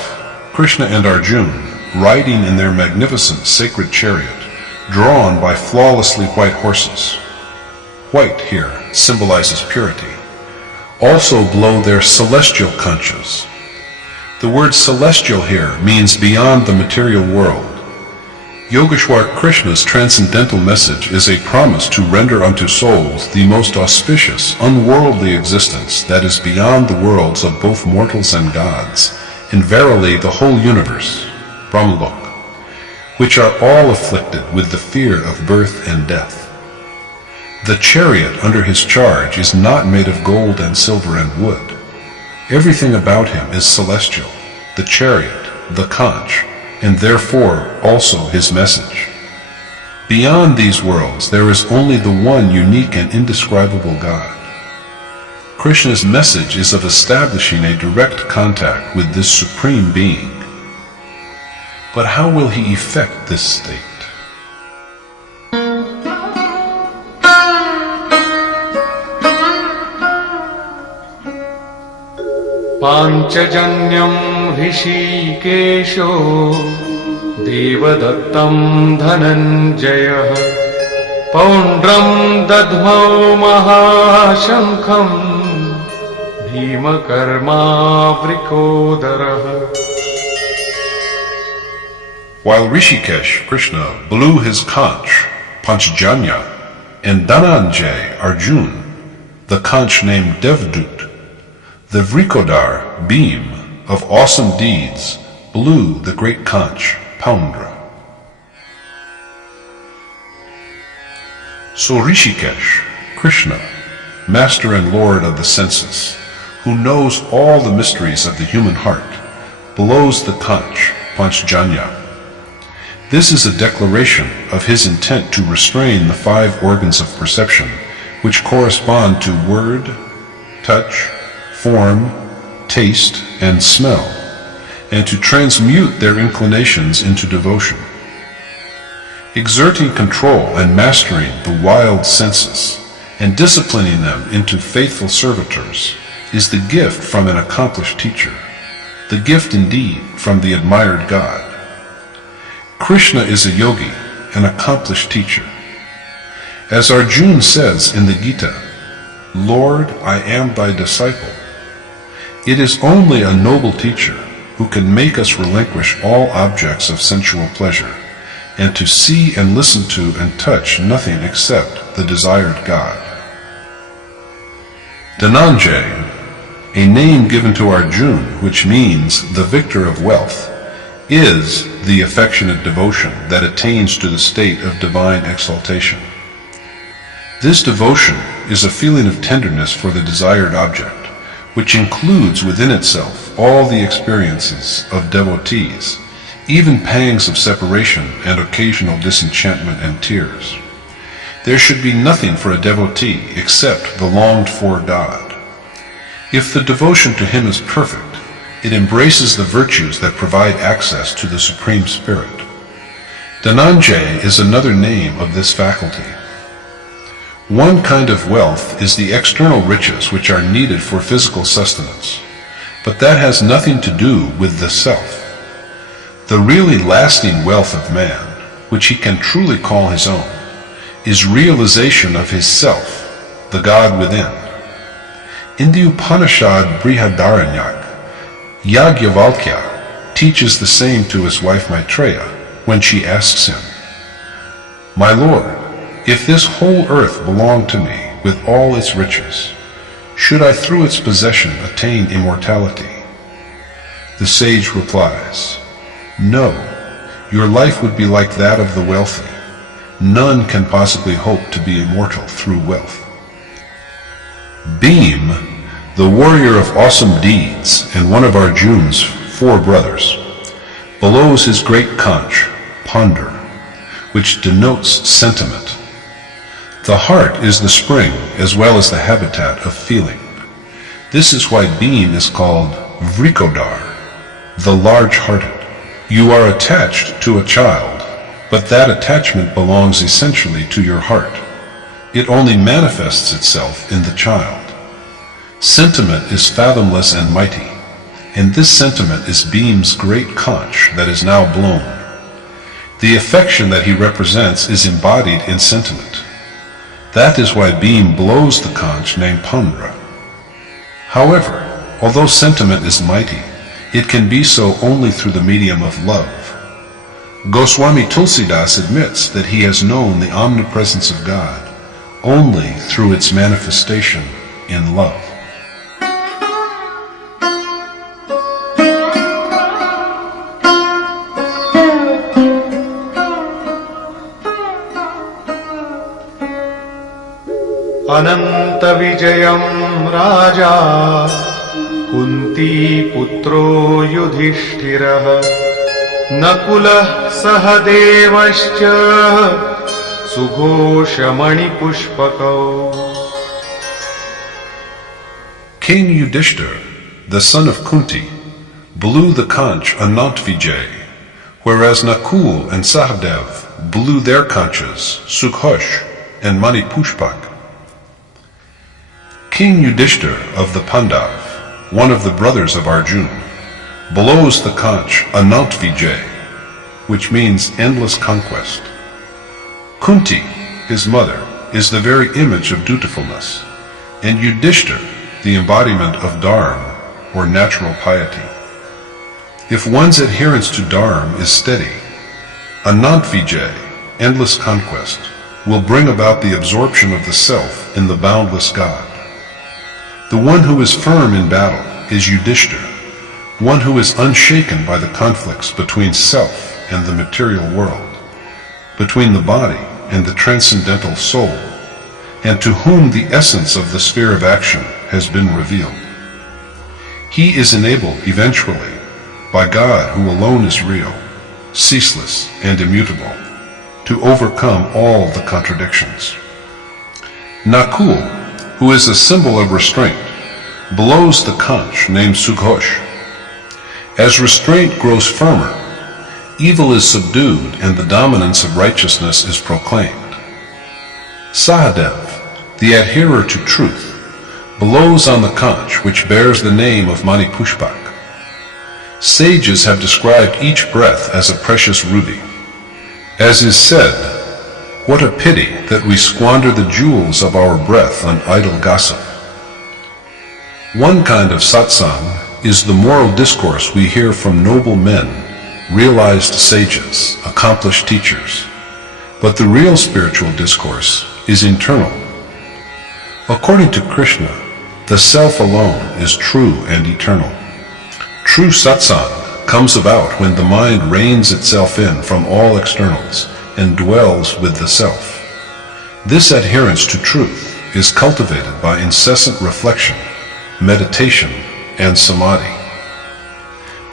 Krishna and Arjuna, riding in their magnificent sacred chariot, drawn by flawlessly white horses. White here symbolizes purity. Also blow their celestial conches. The word celestial here means beyond the material world. Yogeshwar Krishna's transcendental message is a promise to render unto souls the most auspicious, unworldly existence that is beyond the worlds of both mortals and gods, and verily the whole universe, Brahmalok, which are all afflicted with the fear of birth and death. The chariot under his charge is not made of gold and silver and wood. Everything about him is celestial, the chariot, the conch, and therefore also his message. Beyond these worlds there is only the one unique and indescribable God. Krishna's message is of establishing a direct contact with this Supreme Being. But how will he effect this state? पाञ्चजन्यं ऋषिकेशो देवदत्तं Dhananjay पौण्ड्रं दध्मौ महाशङ्खं भीमकर्मावृकोदरः. While Rishikesh, Krishna, blew his conch, Panchjanya, and Dhananjay, Arjuna, the conch named Devdut, the Vrikodar, Bhim, of awesome deeds, blew the great conch, Poundra. So Rishikesh, Krishna, master and lord of the senses, who knows all the mysteries of the human heart, blows the conch, Panchjanya. This is a declaration of his intent to restrain the 5 organs of perception, which correspond to word, touch, form, taste, and smell, and to transmute their inclinations into devotion. Exerting control and mastering the wild senses, and disciplining them into faithful servitors, is the gift from an accomplished teacher, the gift indeed from the admired God. Krishna is a yogi, an accomplished teacher. As Arjuna says in the Gita, Lord, I am thy disciple. It is only a noble teacher who can make us relinquish all objects of sensual pleasure, and to see and listen to and touch nothing except the desired God. Dhananjay, a name given to Arjuna which means the victor of wealth, is the affectionate devotion that attains to the state of divine exaltation. This devotion is a feeling of tenderness for the desired object, which includes within itself all the experiences of devotees, even pangs of separation and occasional disenchantment and tears. There should be nothing for a devotee except the longed-for God. If the devotion to him is perfect, it embraces the virtues that provide access to the Supreme Spirit. Dhananjay is another name of this faculty. One kind of wealth is the external riches which are needed for physical sustenance, but that has nothing to do with the self. The really lasting wealth of man, which he can truly call his own, is realization of his self, the God within. In the Upanishad Brihadaranyaka, Yajnavalkya teaches the same to his wife Maitreya when she asks him, My Lord, if this whole earth belonged to me with all its riches, should I through its possession attain immortality? The sage replies, No, your life would be like that of the wealthy. None can possibly hope to be immortal through wealth. Bhim, the warrior of awesome deeds and one of Arjuna's 4 brothers, blows his great conch, Ponder, which denotes sentiment. The heart is the spring as well as the habitat of feeling. This is why being is called vrikodar, the large-hearted. You are attached to a child, but that attachment belongs essentially to your heart. It only manifests itself in the child. Sentiment is fathomless and mighty, and this sentiment is Bhim's great conch that is now blown. The affection that he represents is embodied in sentiment. That is why Bhim blows the conch named Pandra. However, although sentiment is mighty, it can be so only through the medium of love. Goswami Tulsidas admits that he has known the omnipresence of God only through its manifestation in love. Ananta Vijayam Raja Kunti Putro Yudhishthirah Nakulah Sahadevascha Sughoshamani Pushpakau. King Yudhishthir, the son of Kunti, blew the conch Anant Vijay, whereas Nakul and Sahadev blew their conches Sughosh and Mani Pushpak. King Yudhishthir of the Pandav, one of the brothers of Arjuna, blows the conch Anant Vijay, which means endless conquest. Kunti, his mother, is the very image of dutifulness, and Yudhishthir, the embodiment of dharma, or natural piety. If one's adherence to dharma is steady, Anant Vijay, endless conquest, will bring about the absorption of the self in the boundless God. The one who is firm in battle is Yudhishthir, one who is unshaken by the conflicts between self and the material world, between the body and the transcendental soul, and to whom the essence of the sphere of action has been revealed. He is enabled eventually, by God who alone is real, ceaseless and immutable, to overcome all the contradictions. Nakul, who is a symbol of restraint, blows the conch named Sughosh. As restraint grows firmer, evil is subdued and the dominance of righteousness is proclaimed. Sahadev, the adherer to truth, blows on the conch which bears the name of Mani Pushpak. Sages have described each breath as a precious ruby. As is said, what a pity that we squander the jewels of our breath on idle gossip. One kind of satsang is the moral discourse we hear from noble men, realized sages, accomplished teachers. But the real spiritual discourse is internal. According to Krishna, the self alone is true and eternal. True satsang comes about when the mind reins itself in from all externals and dwells with the self. This adherence to truth is cultivated by incessant reflection, meditation, and samadhi.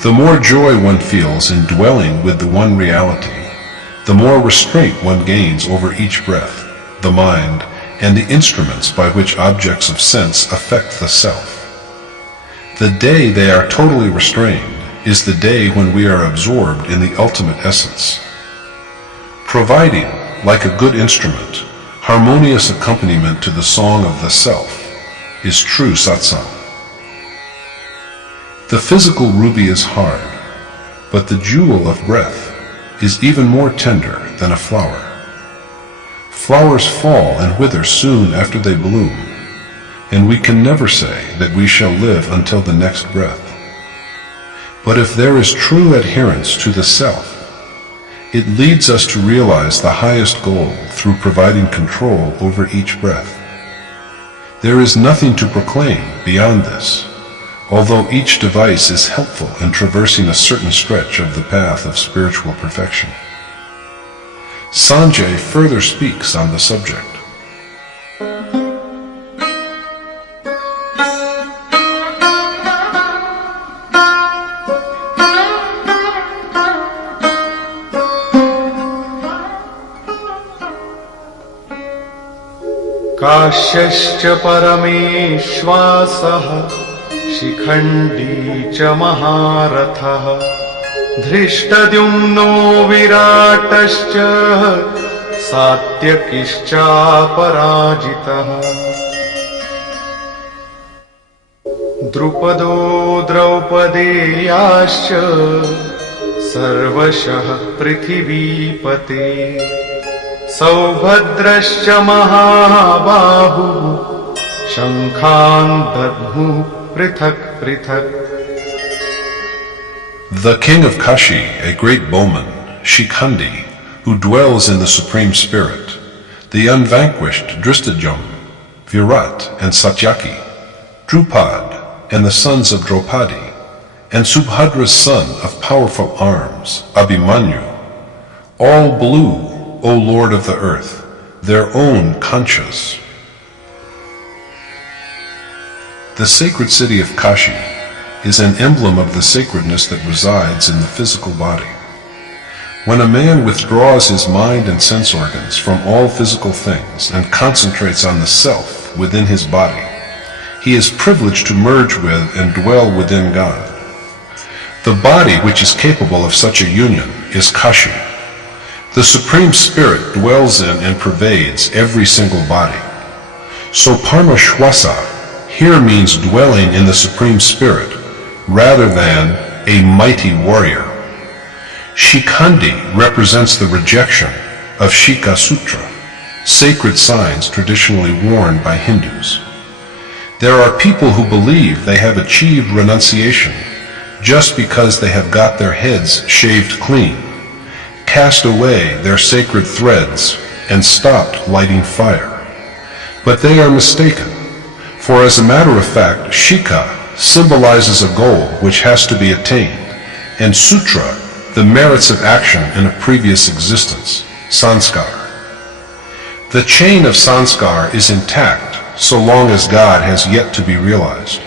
The more joy one feels in dwelling with the one reality, the more restraint one gains over each breath, the mind, and the instruments by which objects of sense affect the self. The day they are totally restrained is the day when we are absorbed in the ultimate essence. Providing, like a good instrument, harmonious accompaniment to the song of the self is true satsang. The physical ruby is hard, but the jewel of breath is even more tender than a flower. Flowers fall and wither soon after they bloom, and we can never say that we shall live until the next breath. But if there is true adherence to the self, it leads us to realize the highest goal through providing control over each breath. There is nothing to proclaim beyond this, although each device is helpful in traversing a certain stretch of the path of spiritual perfection. Sanjay further speaks on the subject. काश्यश्च परमेश्वासः Shikhandi च महारथः धृष्टद्युम्नो विराटश्च सात्यकिश्चापराजितः द्रुपदो द्रौपदेयाश्च सर्वशः पृथिवीपते सौभद्रश्च महाबाहुः शङ्खान् दद्मुः पृथक् पृथक्. The king of Kashi, a great bowman, Shikhandi, who dwells in the Supreme Spirit, the unvanquished Drishtadyumna, Virat and Satyaki, Drupad and the sons of Draupadi, and Subhadra's son of powerful arms, Abhimanyu, all blew, O Lord of the earth, their own conchas. The sacred city of Kashi is an emblem of the sacredness that resides in the physical body. When a man withdraws his mind and sense organs from all physical things and concentrates on the self within his body, he is privileged to merge with and dwell within God. The body which is capable of such a union is Kashi. The Supreme Spirit dwells in and pervades every single body. So Parmashwasa here means dwelling in the Supreme Spirit rather than a mighty warrior. Shikhandi represents the rejection of Shika Sutra, sacred signs traditionally worn by Hindus. There are people who believe they have achieved renunciation just because they have got their heads shaved clean, cast away their sacred threads, and stopped lighting fire. But they are mistaken, for as a matter of fact, Shika symbolizes a goal which has to be attained, and Sutra, the merits of action in a previous existence, sanskar. The chain of sanskar is intact so long as God has yet to be realized.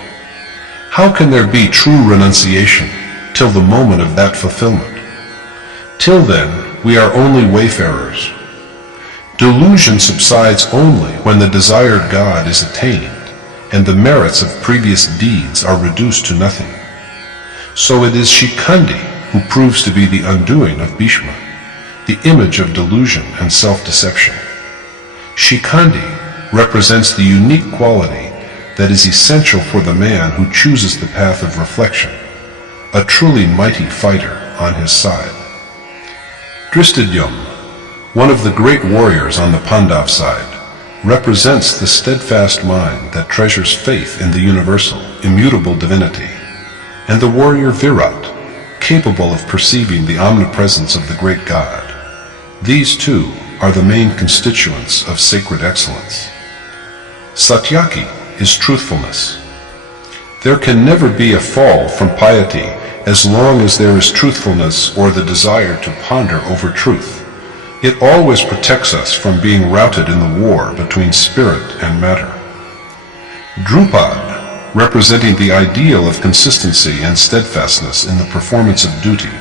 How can there be true renunciation till the moment of that fulfillment? Till then, we are only wayfarers. Delusion subsides only when the desired God is attained and the merits of previous deeds are reduced to nothing. So it is Shikhandi who proves to be the undoing of Bhishma, the image of delusion and self-deception. Shikhandi represents the unique quality that is essential for the man who chooses the path of reflection, a truly mighty fighter on his side. Drishtadyumna, one of the great warriors on the Pandav side, represents the steadfast mind that treasures faith in the universal, immutable divinity, and the warrior Virat, capable of perceiving the omnipresence of the great God. These two are the main constituents of sacred excellence. Satyaki is truthfulness. There can never be a fall from piety as long as there is truthfulness or the desire to ponder over truth. It always protects us from being routed in the war between spirit and matter. Drupad, representing the ideal of consistency and steadfastness in the performance of duty.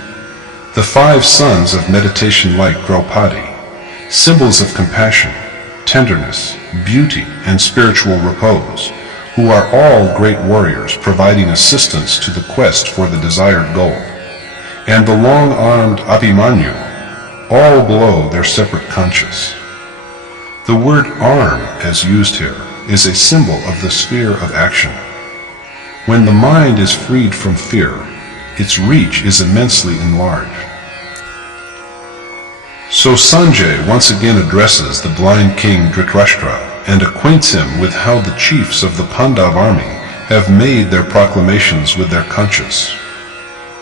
The 5 sons of meditation like Draupadi, symbols of compassion, tenderness, beauty, and spiritual repose, who are all great warriors providing assistance to the quest for the desired goal. And the long-armed Abhimanyu, all below their separate conchas. The word arm, as used here, is a symbol of the sphere of action. When the mind is freed from fear, its reach is immensely enlarged. So Sanjay once again addresses the blind king Dhritarashtra and acquaints him with how the chiefs of the Pandav army have made their proclamations with their conchas.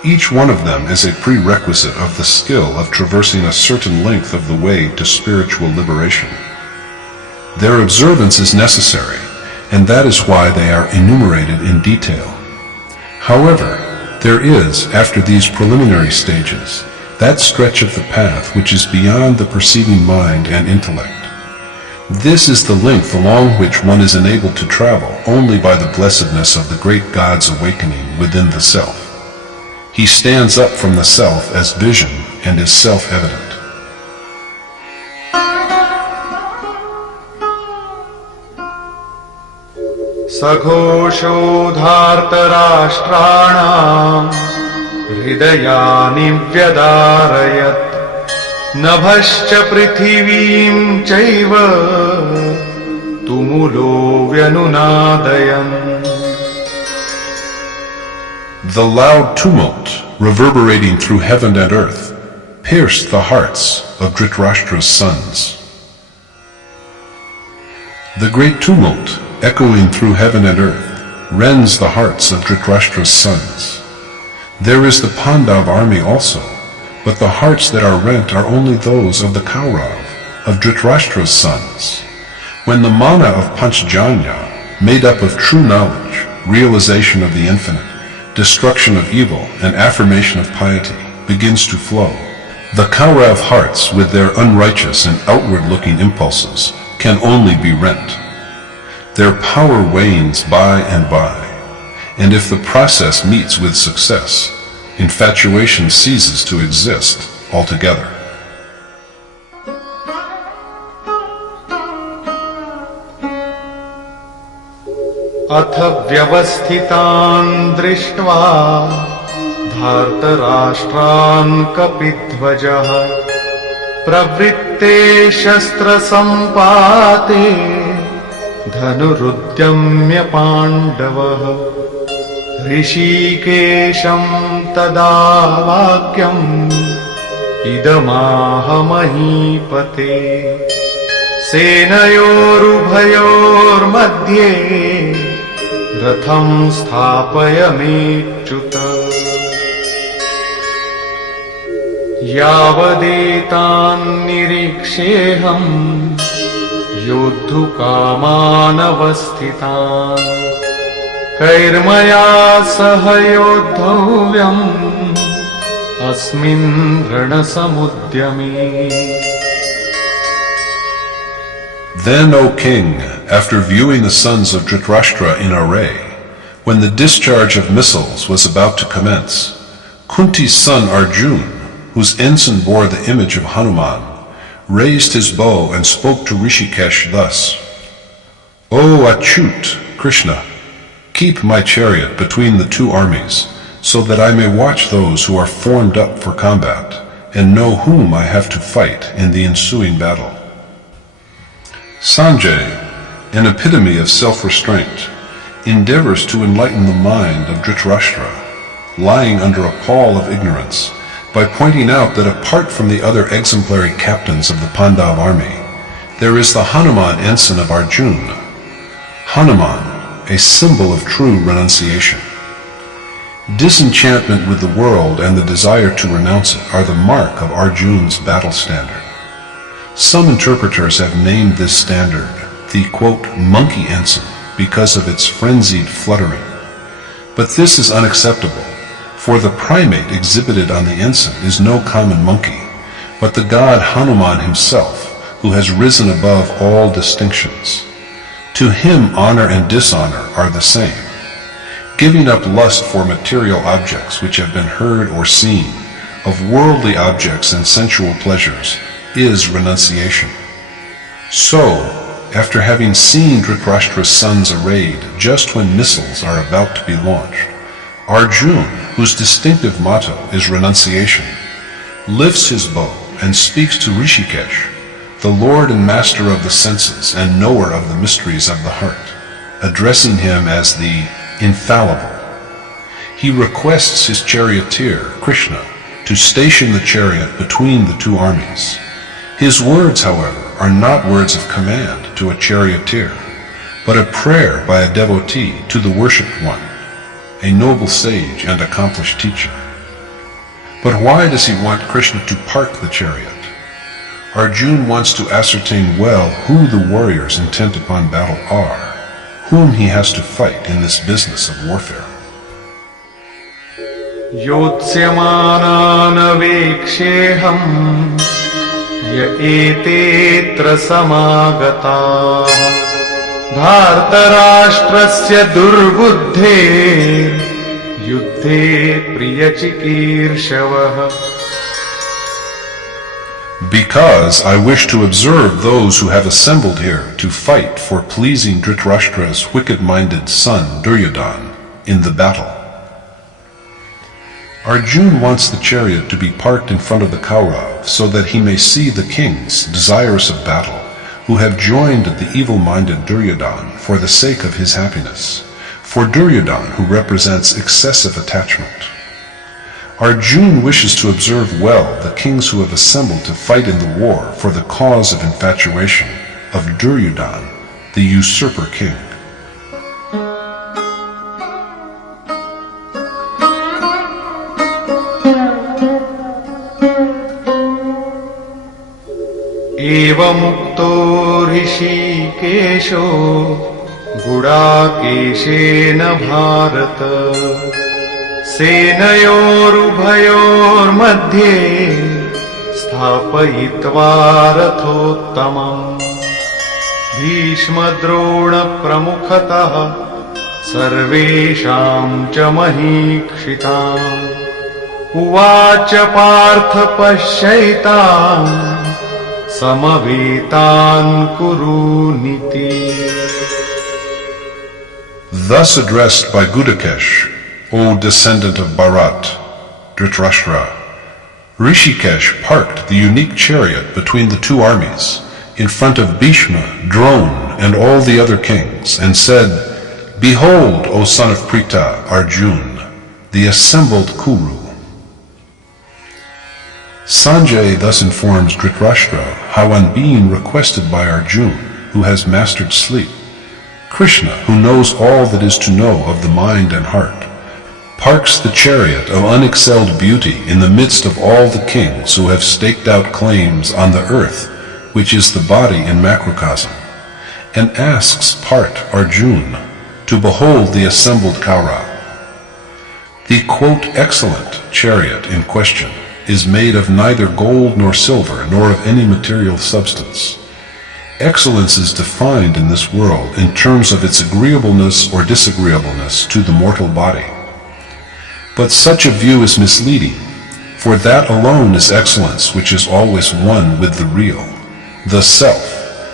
Each one of them is a prerequisite of the skill of traversing a certain length of the way to spiritual liberation. Their observance is necessary, and that is why they are enumerated in detail. However, there is, after these preliminary stages, that stretch of the path which is beyond the perceiving mind and intellect. This is the length along which one is enabled to travel only by the blessedness of the great God's awakening within the self. He stands up from the self as vision and is self-evident. सघोषोधार्तराष्ट्राणाम् हृदयानि व्यदारयत् नभश्च पृथिवीं चैव तुमुलो व्यनुनादयन्. The loud tumult, reverberating through heaven and earth, pierced the hearts of Dhritarashtra's sons. The great tumult, echoing through heaven and earth, rends the hearts of Dhritarashtra's sons. There is the Pandav army also, but the hearts that are rent are only those of the Kaurav, of Dhritarashtra's sons. When the mana of Panchjanya, made up of true knowledge, realization of the infinite, destruction of evil, and affirmation of piety, begins to flow, the Kaurav hearts, with their unrighteous and outward-looking impulses, can only be rent. Their power wanes by and by, and if the process meets with success, infatuation ceases to exist altogether. अथ व्यवस्थितान् दृष्ट्वा धार्तराष्ट्रान् कपिध्वजः प्रवृत्ते शस्त्रसम्पाते धनुरुद्यम्य पाण्डवः. ऋषिकेशं तदा वाक्यम् इदमाह महीपते सेनयोरुभयोर्मध्ये रथं स्थापयमेच्युत. यावदेतान्निरीक्षेऽहम् योद्धुकामानवस्थितान् कैर्मया सह योद्धव्यम् अस्मिन् रणसमुद्यमे. Then, O king, after viewing the sons of Dhritarashtra in array, when the discharge of missiles was about to commence, Kunti's son Arjun, whose ensign bore the image of Hanuman, raised his bow and spoke to Rishikesh thus: O Achyut, Krishna, keep my chariot between the two armies, so that I may watch those who are formed up for combat, and know whom I have to fight in the ensuing battle. Sanjay, an epitome of self-restraint, endeavors to enlighten the mind of Dhritarashtra, lying under a pall of ignorance, by pointing out that apart from the other exemplary captains of the Pandav army, there is the Hanuman ensign of Arjun. Hanuman, a symbol of true renunciation. Disenchantment with the world and the desire to renounce it are the mark of Arjun's battle standard. Some interpreters have named this standard the, quote, monkey ensign because of its frenzied fluttering. But this is unacceptable, for the primate exhibited on the ensign is no common monkey, but the god Hanuman himself, who has risen above all distinctions. To him honor and dishonor are the same. Giving up lust for material objects which have been heard or seen, of worldly objects and sensual pleasures, is renunciation. So, after having seen Dhritarashtra's sons arrayed just when missiles are about to be launched, Arjun, whose distinctive motto is renunciation, lifts his bow and speaks to Rishikesh, the lord and master of the senses and knower of the mysteries of the heart, addressing him as the infallible. He requests his charioteer, Krishna, to station the chariot between the two armies. His words, however, are not words of command to a charioteer, but a prayer by a devotee to the worshipped one, a noble sage and accomplished teacher. But why does he want Krishna to park the chariot? Arjun wants to ascertain well who the warriors intent upon battle are, whom he has to fight in this business of warfare. योत्स्यमानानवेक्षेऽहम् य एतेऽत्र समागताः धार्तराष्ट्रस्य दुर्बुद्धेर् युद्धे प्रियचिकीर्षवः. Because I wish to observe those who have assembled here to fight for pleasing Dhritarashtra's wicked-minded son Duryodhana in the battle. Arjuna wants the chariot to be parked in front of the Kauravas so that he may see the kings desirous of battle, who have joined the evil-minded Duryodhana for the sake of his happiness, for Duryodhana who represents excessive attachment. Arjuna wishes to observe well the kings who have assembled to fight in the war for the cause of infatuation of Duryodhana, the usurper king. एवमुक्तो ऋषिकेशो गुडाकेशेन Bharat सेनयोरुभयोर्मध्ये स्थापयित्वा रथोत्तमम् भीष्मद्रोणप्रमुखतः सर्वेषां च महीक्षिताम् उवाच Partha पश्यैताम् समवेतान् कुरुनिति. Thus addressed by Gudakesh, O descendant of Bharat, Dhritarashtra, Rishikesh parked the unique chariot between the two armies in front of Bhishma, Drona, and all the other kings, and said, Behold, O son of Pritha, Arjuna, the assembled Kuru. Sanjay thus informs Dhritarashtra how on being requested by Arjuna, who has mastered sleep, Krishna, who knows all that is to know of the mind and heart, parks the chariot of unexcelled beauty in the midst of all the kings who have staked out claims on the earth, which is the body in macrocosm, and asks Parth Arjuna to behold the assembled Kaura. The quote, excellent chariot in question is made of neither gold nor silver nor of any material substance. Excellence is defined in this world in terms of its agreeableness or disagreeableness to the mortal body. But such a view is misleading, for that alone is excellence which is always one with the real, the self,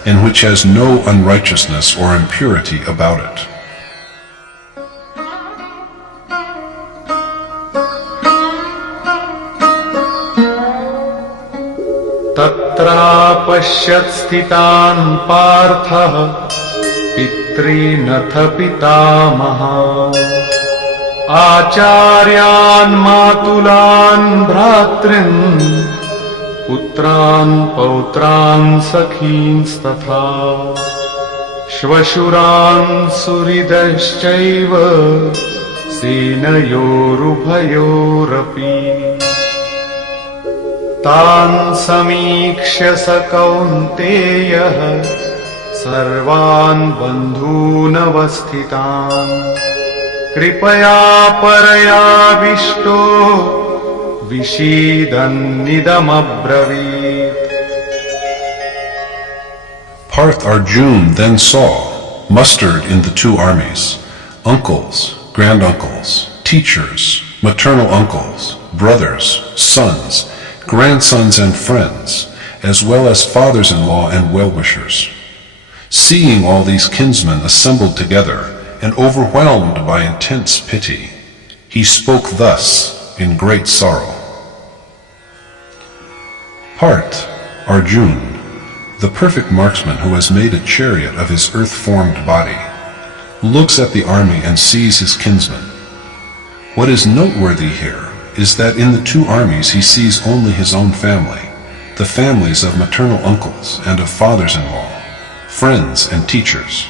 and which has no unrighteousness or impurity about it. तत्रापश्यत् स्थितान् पार्थः पितॄनथ पितामहान् आचार्यान् मातुलान् भ्रातॄन् पुत्रान् पौत्रान् सखींस्तथा श्वशुरान् सुहृदश्चैव सेनयोरुभयोरपि तान् समीक्ष्य स कौन्तेयः सर्वान् बन्धूनवस्थितान् कृपया परयाविष्टो विषीदन्निदमब्रवीत्. Parth Arjuna then saw, mustered in the two armies, uncles, granduncles, teachers, maternal uncles, brothers, sons, grandsons and friends, as well as fathers-in-law and well-wishers. Seeing all these kinsmen assembled together and overwhelmed by intense pity, he spoke thus in great sorrow. Parth Arjuna, the perfect marksman who has made a chariot of his earth-formed body, looks at the army and sees his kinsmen. What is noteworthy here is that in the two armies he sees only his own family, the families of maternal uncles and of fathers-in-law, friends and teachers.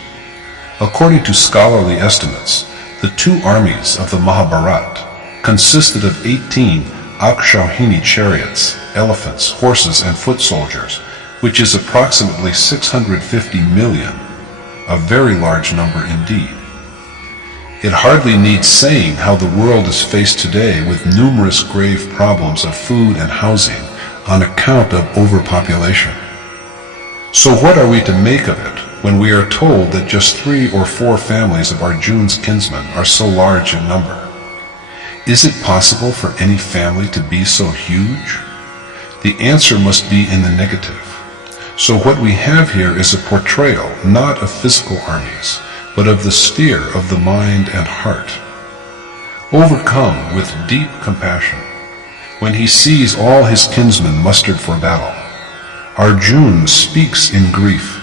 According to scholarly estimates, the two armies of the Mahabharata consisted of 18 Akshauhini chariots, elephants, horses, and foot soldiers, which is approximately 650 million, a very large number indeed. It hardly needs saying how the world is faced today with numerous grave problems of food and housing on account of overpopulation. So what are we to make of it when we are told that just 3 or 4 families of Arjuna's kinsmen are so large in number? Is it possible for any family to be so huge? The answer must be in the negative. So what we have here is a portrayal not of physical armies, but of the sphere of the mind and heart. Overcome with deep compassion, when he sees all his kinsmen mustered for battle, Arjuna speaks in grief.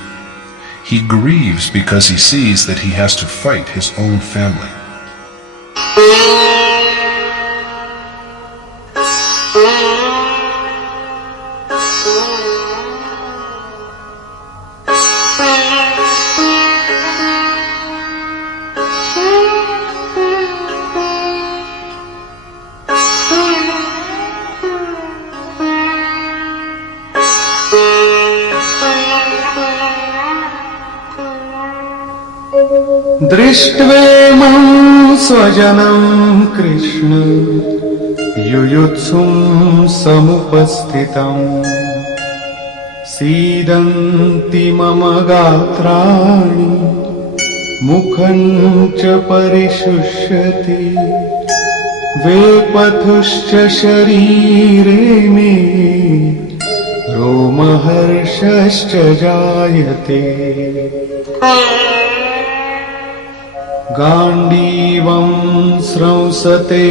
He grieves because he sees that he has to fight his own family. दृष्ट्वेमं स्वजनं कृष्ण युयुत्सुं समुपस्थितम् सीदन्ति मम गात्राणि मुखं च परिशुष्यति वेपथुश्च शरीरे मे रोमहर्षश्च जायते गाण्डीवं स्रंसते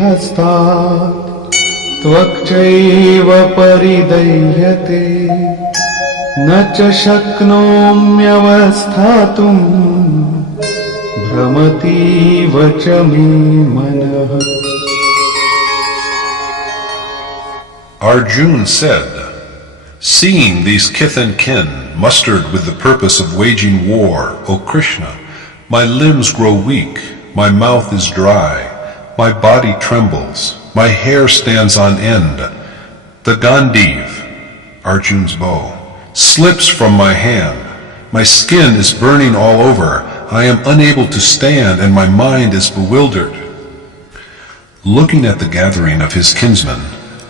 हस्तात् त्वक्चैव परिदह्यते न च शक्नोम्यवस्थातुं भ्रमतीव च मे मनः. Arjuna said, "Seeing these kith and kin mustered with the purpose of waging war, O Krishna, my limbs grow weak, my mouth is dry, my body trembles, my hair stands on end. The Gandiv, Arjuna's bow, slips from my hand. My skin is burning all over. I am unable to stand and my mind is bewildered." Looking at the gathering of his kinsmen,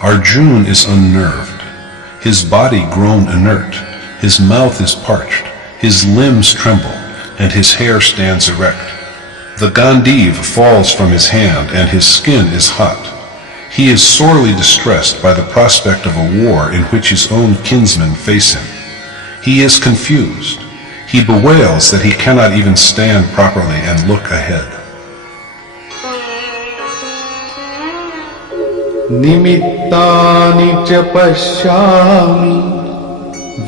Arjuna is unnerved. His body grown inert, his mouth is parched, his limbs tremble, and his hair stands erect. The Gandiv falls from his hand, and his skin is hot. He is sorely distressed by the prospect of a war in which his own kinsmen face him. He is confused. He bewails that he cannot even stand properly and look ahead. निमित्तानि च पश्यामि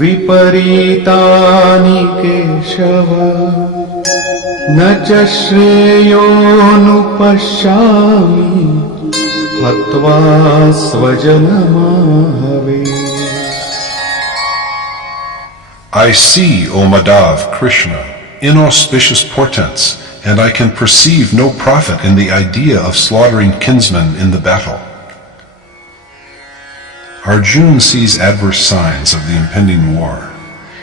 विपरीतानि केशव न च श्रेयोनुपश्यामि हत्वा स्वजनमाहवे. I see, O Madhav, Krishna, inauspicious portents, and I can perceive no profit in the idea of slaughtering kinsmen in the battle. Arjuna sees adverse signs of the impending war.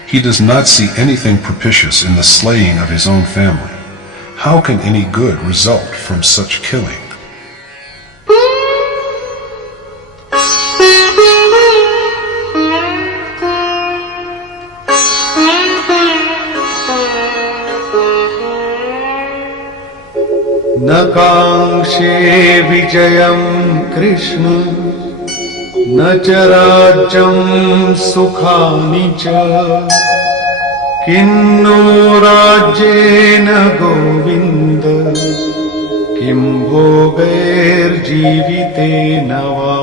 He does not see anything propitious in the slaying of his own family. How can any good result from such killing? न काङ्क्षे विजयं कृष्ण न च राज्यं सुखानि च किन्नो राज्येन गोविन्द किं भोगैर्जीवितेन वा.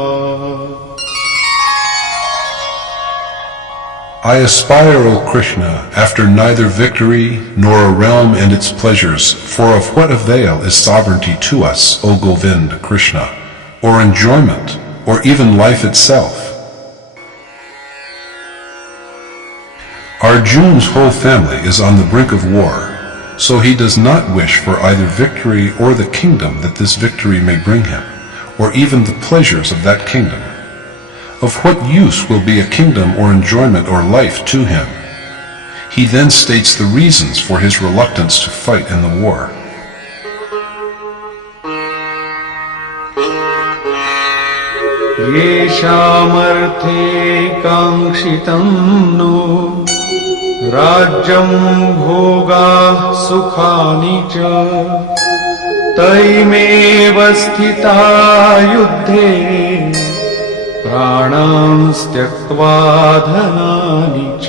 I aspire, O Krishna, after neither victory nor a realm and its pleasures, for of what avail is sovereignty to us, O Govind, Krishna, or enjoyment, or even life itself? Arjuna's whole family is on the brink of war, so he does not wish for either victory or the kingdom that this victory may bring him, or even the pleasures of that kingdom. Of what use will be a kingdom or enjoyment or life to him? He then states the reasons for his reluctance to fight in the war. येषामर्थे काङ्क्षितं नो राज्यं भोगाः सुखानि च तैमेव स्थिता युद्धे प्राणान् त्यक्त्वा धनानि च.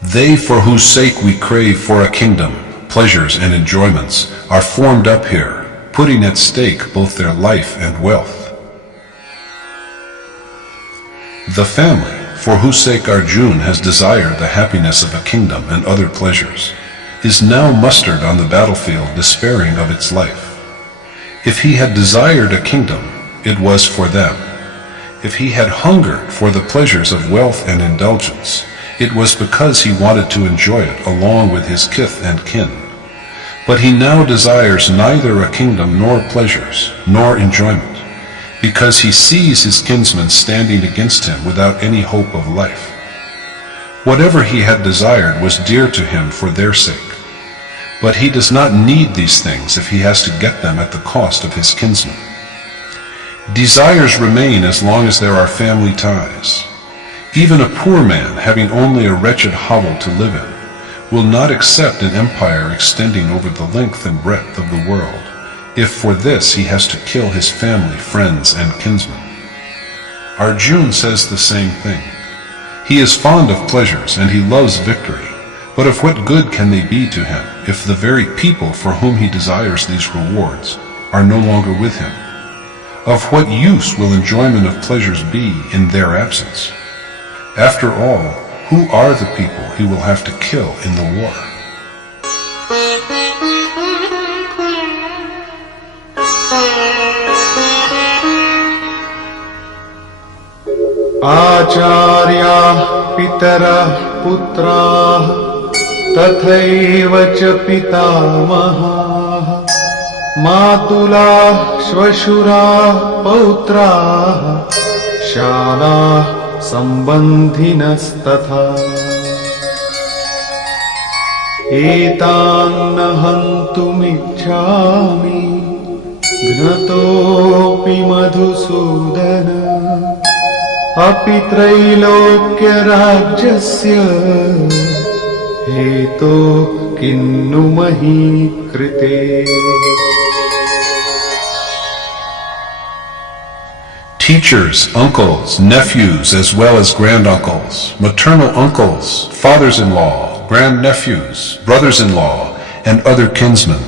They for whose sake we crave for a kingdom, pleasures and enjoyments, are formed up here, putting at stake both their life and wealth. The family, for whose sake Arjuna has desired the happiness of a kingdom and other pleasures, is now mustered on the battlefield despairing of its life. If he had desired a kingdom, it was for them. If he had hungered for the pleasures of wealth and indulgence, it was because he wanted to enjoy it along with his kith and kin. But he now desires neither a kingdom nor pleasures, nor enjoyment, because he sees his kinsmen standing against him without any hope of life. Whatever he had desired was dear to him for their sake. But he does not need these things if he has to get them at the cost of his kinsmen. Desires remain as long as there are family ties. Even a poor man, having only a wretched hovel to live in, will not accept an empire extending over the length and breadth of the world, if for this he has to kill his family, friends, and kinsmen. Arjuna says the same thing. He is fond of pleasures and he loves victory, but of what good can they be to him if the very people for whom he desires these rewards are no longer with him? Of what use will enjoyment of pleasures be in their absence? After all, who are the people he will have to kill in the war? आचार्याः पितरः पुत्राः तथैव च पितामहाः मातुलाः श्वशुराः पौत्राः शालाः सम्बन्धिनस्तथा एतान्न हन्तुमिच्छामि घ्नतोऽपि मधुसूदन अपि त्रैलोक्यराज्यस्य हेतो किन्नु मही कृते. Teachers, uncles, nephews, as well as granduncles, maternal uncles, fathers-in-law, grandnephews, brothers-in-law, and other kinsmen.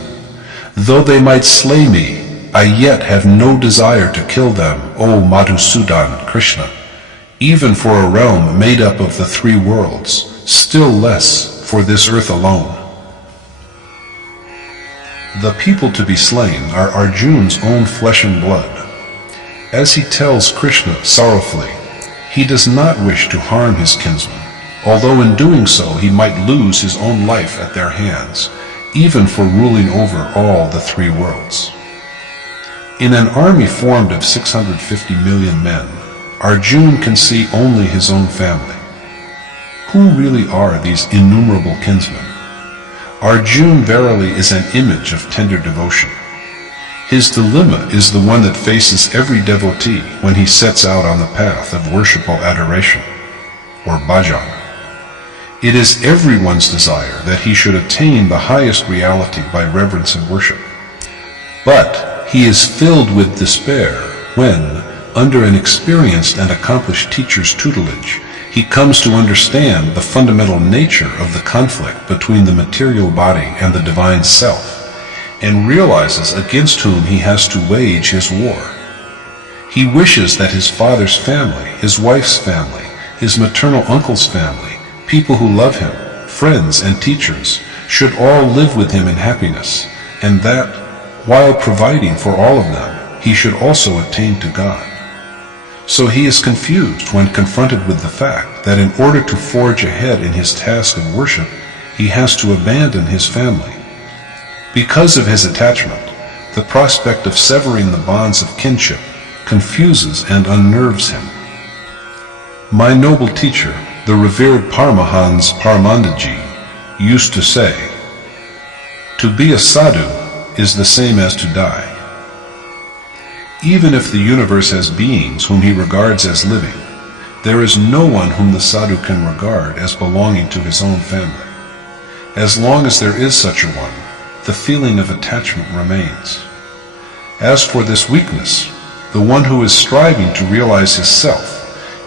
Though they might slay me, I yet have no desire to kill them, O Madhusudan, Krishna. Even for a realm made up of the three worlds, still less for this earth alone. The people to be slain are Arjuna's own flesh and blood. As he tells Krishna sorrowfully, he does not wish to harm his kinsmen, although in doing so he might lose his own life at their hands, even for ruling over all the three worlds. In an army formed of 650 million men, Arjuna can see only his own family. Who really are these innumerable kinsmen? Arjuna verily is an image of tender devotion. His dilemma is the one that faces every devotee when he sets out on the path of worshipful adoration, or bhajan. It is everyone's desire that he should attain the highest reality by reverence and worship. But he is filled with despair when, under an experienced and accomplished teacher's tutelage, he comes to understand the fundamental nature of the conflict between the material body and the divine self, and realizes against whom he has to wage his war. He wishes that his father's family, his wife's family, his maternal uncle's family, people who love him, friends and teachers, should all live with him in happiness, and that, while providing for all of them, he should also attain to God. So he is confused when confronted with the fact that in order to forge ahead in his task of worship, he has to abandon his family. Because of his attachment, the prospect of severing the bonds of kinship confuses and unnerves him. My noble teacher, the revered Paramahansa Paramanandaji, used to say, "To be a sadhu is the same as to die." Even if the universe has beings whom he regards as living, there is no one whom the sadhu can regard as belonging to his own family. As long as there is such a one, the feeling of attachment remains. As for this weakness, the one who is striving to realize his self,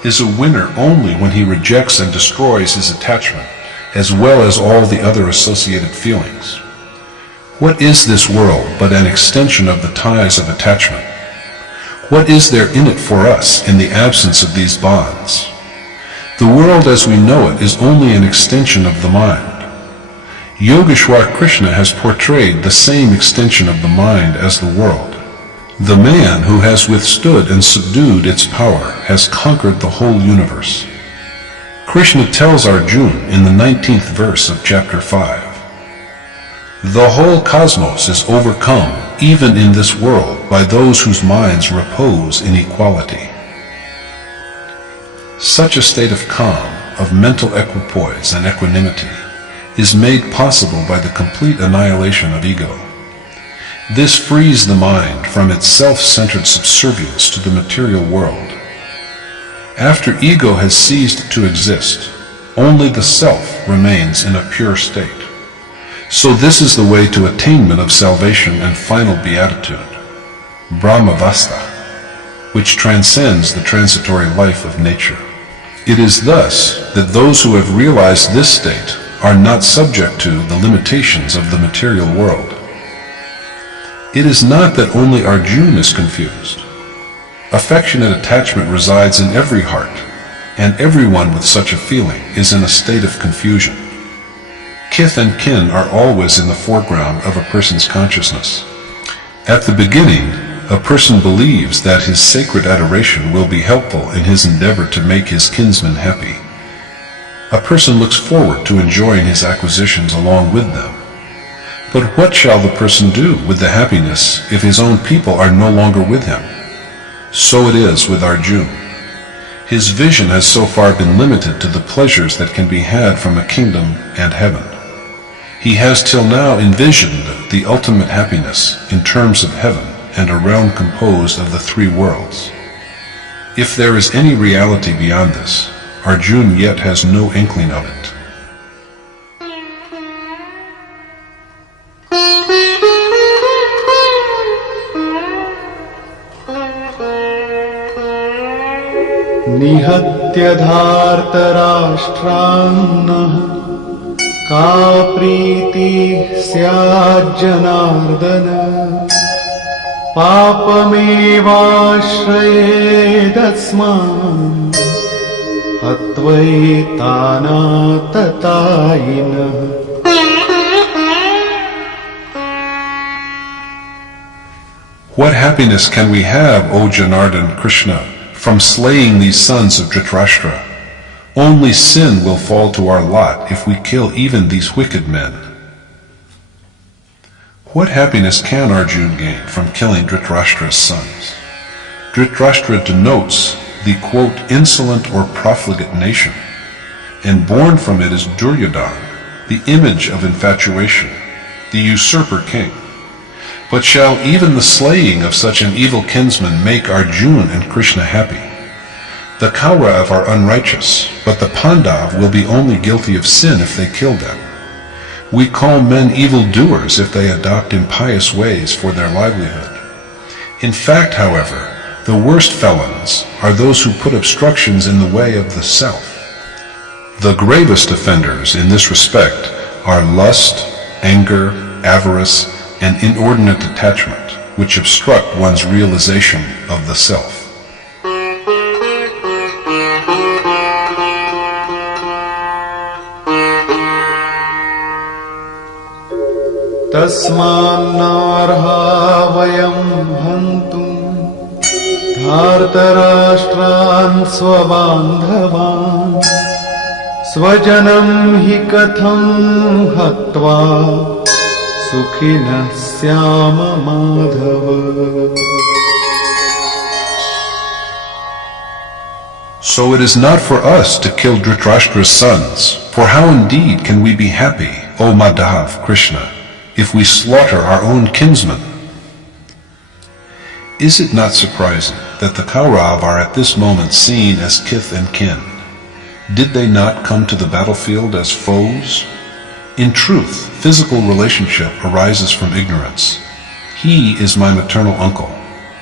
is a winner only when he rejects and destroys his attachment, as well as all the other associated feelings. What is this world but an extension of the ties of attachment? What is there in it for us in the absence of these bonds? The world as we know it is only an extension of the mind. Yogeshwar Krishna has portrayed the same extension of the mind as the world. The man who has withstood and subdued its power has conquered the whole universe. Krishna tells Arjuna in the 19th verse of chapter 5, "The whole cosmos is overcome, even in this world, by those whose minds repose in equality." Such a state of calm, of mental equipoise and equanimity, is made possible by the complete annihilation of ego. This frees the mind from its self-centered subservience to the material world. After ego has ceased to exist, only the self remains in a pure state. So this is the way to attainment of salvation and final beatitude, Brahmavasta, which transcends the transitory life of nature. It is thus that those who have realized this state are not subject to the limitations of the material world. It is not that only Arjuna is confused. Affectionate attachment resides in every heart, and everyone with such a feeling is in a state of confusion. Kith and kin are always in the foreground of a person's consciousness. At the beginning, a person believes that his sacred adoration will be helpful in his endeavor to make his kinsmen happy. A person looks forward to enjoying his acquisitions along with them. But what shall the person do with the happiness if his own people are no longer with him? So it is with Arjuna. His vision has so far been limited to the pleasures that can be had from a kingdom and heaven. He has till now envisioned the ultimate happiness in terms of heaven and a realm composed of the three worlds. If there is any reality beyond this, Arjuna yet has no inkling of it. निहत्य धार्तराष्ट्रान्नः का प्रीतिः स्याज्जनार्दन पापमेवाश्रयेदस्मान् हत्वैतानाततायिनः. What happiness can we have, O Janardhan Krishna, from slaying these sons of Dhritarashtra? Only sin will fall to our lot if we kill even these wicked men. What happiness can Arjuna gain from killing Dhritarashtra's sons? Dhritarashtra denotes the, quote, insolent or profligate nation, and born from it is Duryodhana, the image of infatuation, the usurper king. But shall even the slaying of such an evil kinsman make Arjuna and Krishna happy? The Kaurav are unrighteous, but the Pandav will be only guilty of sin if they kill them. We call men evildoers if they adopt impious ways for their livelihood. In fact, however, the worst felons are those who put obstructions in the way of the self. The gravest offenders in this respect are lust, anger, avarice, and inordinate attachment, which obstruct one's realization of the self. तस्मान्नार्हा वयं हन्तुं धार्तराष्ट्रान् स्वबान्धवान् स्वजनं हि कथं हत्वा सुखिनः स्याम Madhav. So it is not for us to kill Dhritarashtra's sons, for how indeed can we be happy, O Madhav Krishna, if we slaughter our own kinsmen? Is it not surprising that the Kaurav are at this moment seen as kith and kin? Did they not come to the battlefield as foes? In truth, physical relationship arises from ignorance. He is my maternal uncle.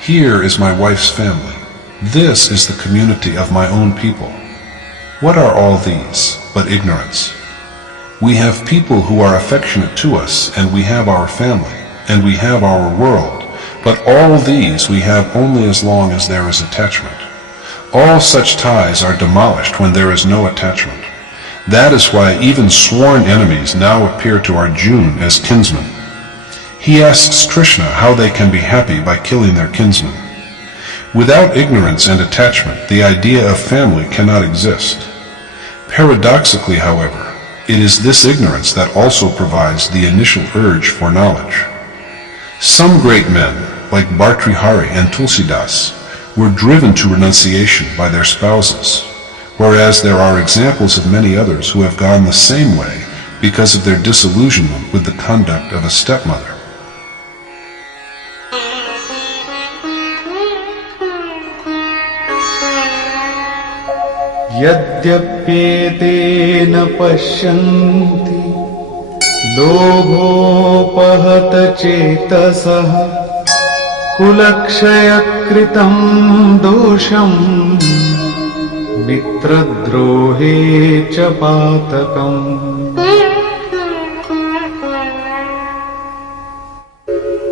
Here is my wife's family. This is the community of my own people. What are all these but ignorance? We have people who are affectionate to us, and we have our family, and we have our world, but all these we have only as long as there is attachment. All such ties are demolished when there is no attachment. That is why even sworn enemies now appear to Arjuna as kinsmen. He asks Krishna how they can be happy by killing their kinsmen. Without ignorance and attachment, the idea of family cannot exist. Paradoxically, however, it is this ignorance that also provides the initial urge for knowledge. Some great men, like Bhartrihari and Tulsidas, were driven to renunciation by their spouses, whereas there are examples of many others who have gone the same way because of their disillusionment with the conduct of a stepmother. यद्यप्येतेन पश्यन्ति लोभोपहत चेतसः कुलक्षयकृतं दोषम् मित्रद्रोहे च पातकम्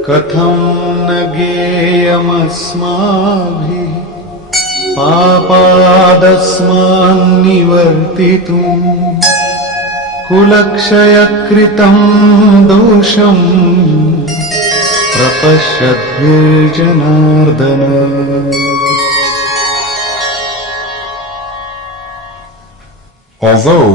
कथं न ज्ञेयमस्माभिः पापादस्मान्निवर्तितुम् कुलक्षयकृतं दोषम् प्रपश्यद्भिर्जनार्दन. Although,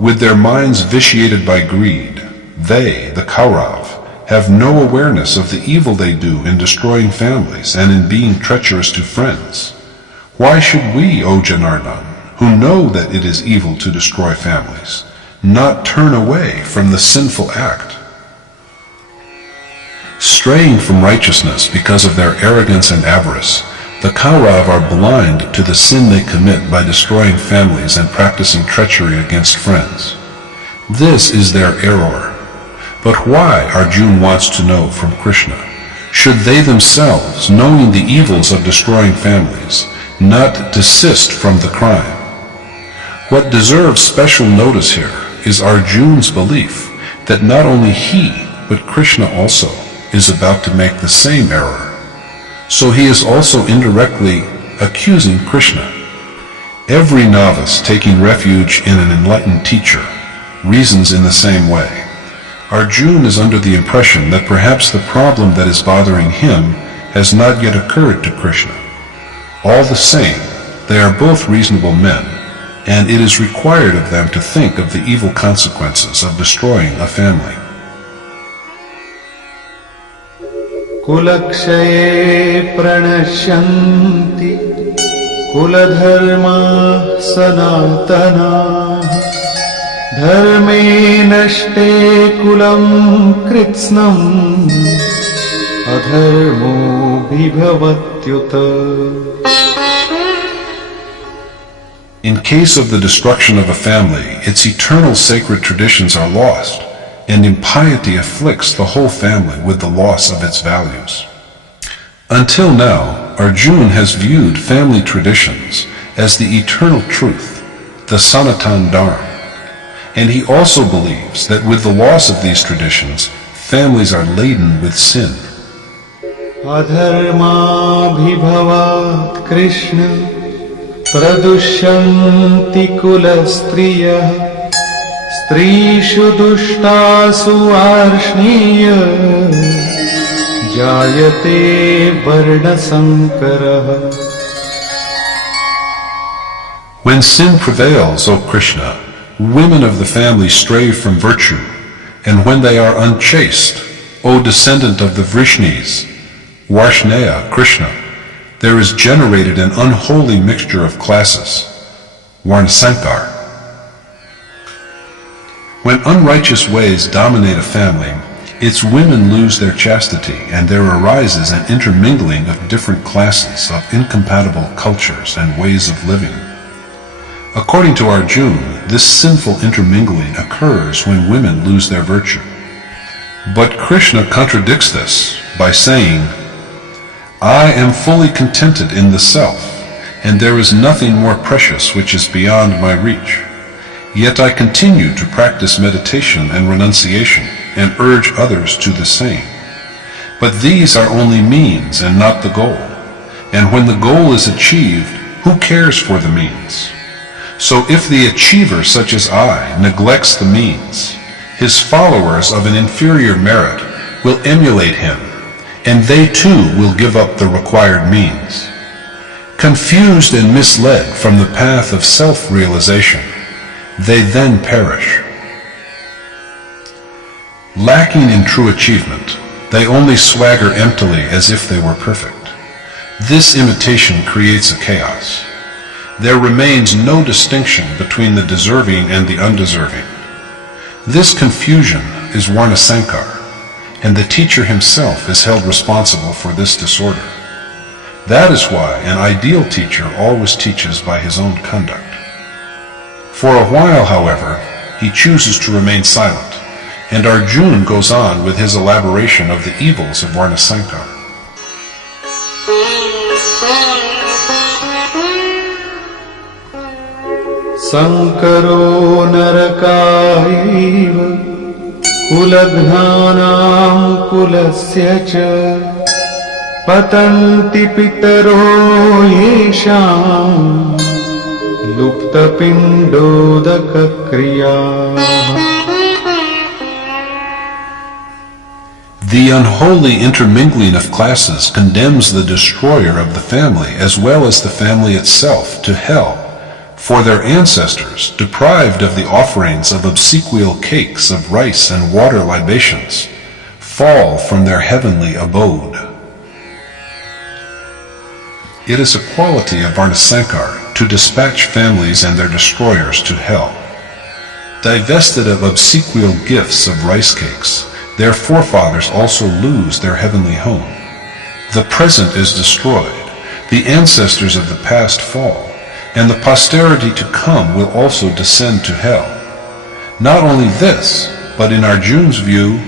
with their minds vitiated by greed, they, the Kaurav, have no awareness of the evil they do in destroying families and in being treacherous to friends, why should we, O Janardhan, who know that it is evil to destroy families, not turn away from the sinful act? Straying from righteousness because of their arrogance and avarice, the Kaurav are blind to the sin they commit by destroying families and practicing treachery against friends. This is their error. But why, Arjuna wants to know from Krishna, should they themselves, knowing the evils of destroying families, not desist from the crime? What deserves special notice here is Arjuna's belief that not only he, but Krishna also, is about to make the same error. So he is also indirectly accusing Krishna. Every novice taking refuge in an enlightened teacher reasons in the same way. Arjuna is under the impression that perhaps the problem that is bothering him has not yet occurred to Krishna. All the same, they are both reasonable men, and it is required of them to think of the evil consequences of destroying a family. कुलक्षये प्रणश्यन्ति कुलधर्माः सनातनाः धर्मे नष्टे कुलं कृत्स्नम् अधर्मो विभवत्युत. In case of the destruction of a family, its eternal sacred traditions are lost, and impiety afflicts the whole family with the loss of its values. Until now, Arjuna has viewed family traditions as the eternal truth, the Sanatan Dharma, and he also believes that with the loss of these traditions, families are laden with sin. अधर्माभिभवात् Krishna प्रदुष्यन्ति कुलस्त्रियः स्त्रीषु दुष्टासु वार्ष्णेय जायते वर्णसंकरः. When sin prevails, O Krishna, women of the family stray from virtue, and when they are unchaste, O descendant of the Vrishnis, Varshneya, Krishna, there is generated an unholy mixture of classes, Varnasankar. When unrighteous ways dominate a family, its women lose their chastity, and there arises an intermingling of different classes of incompatible cultures and ways of living. According to Arjuna, this sinful intermingling occurs when women lose their virtue. But Krishna contradicts this by saying, I am fully contented in the self, and there is nothing more precious which is beyond my reach. Yet I continue to practice meditation and renunciation, and urge others to the same. But these are only means and not the goal. And when the goal is achieved, who cares for the means? So if the achiever such as I neglects the means, his followers of an inferior merit will emulate him, and they too will give up the required means. Confused and misled from the path of self-realization, they then perish. Lacking in true achievement, they only swagger emptily as if they were perfect. This imitation creates a chaos. There remains no distinction between the deserving and the undeserving. This confusion is Varnasankar, and the teacher himself is held responsible for this disorder. That is why an ideal teacher always teaches by his own conduct. For a while, however, he chooses to remain silent, and Arjuna goes on with his elaboration of the evils of Varnasankar. Sankaro narakaiv kulaghnanam kulasya cha patanti pitaro yesham lupta pindodaka kriya. The unholy intermingling of classes condemns the destroyer of the family as well as the family itself to hell, for their ancestors, deprived of the offerings of obsequial cakes of rice and water libations, fall from their heavenly abode. It is a quality of Varnasankar to dispatch families and their destroyers to hell. Divested of obsequial gifts of rice cakes, their forefathers also lose their heavenly home. The present is destroyed, the ancestors of the past fall, and the posterity to come will also descend to hell. Not only this, but in Arjuna's view,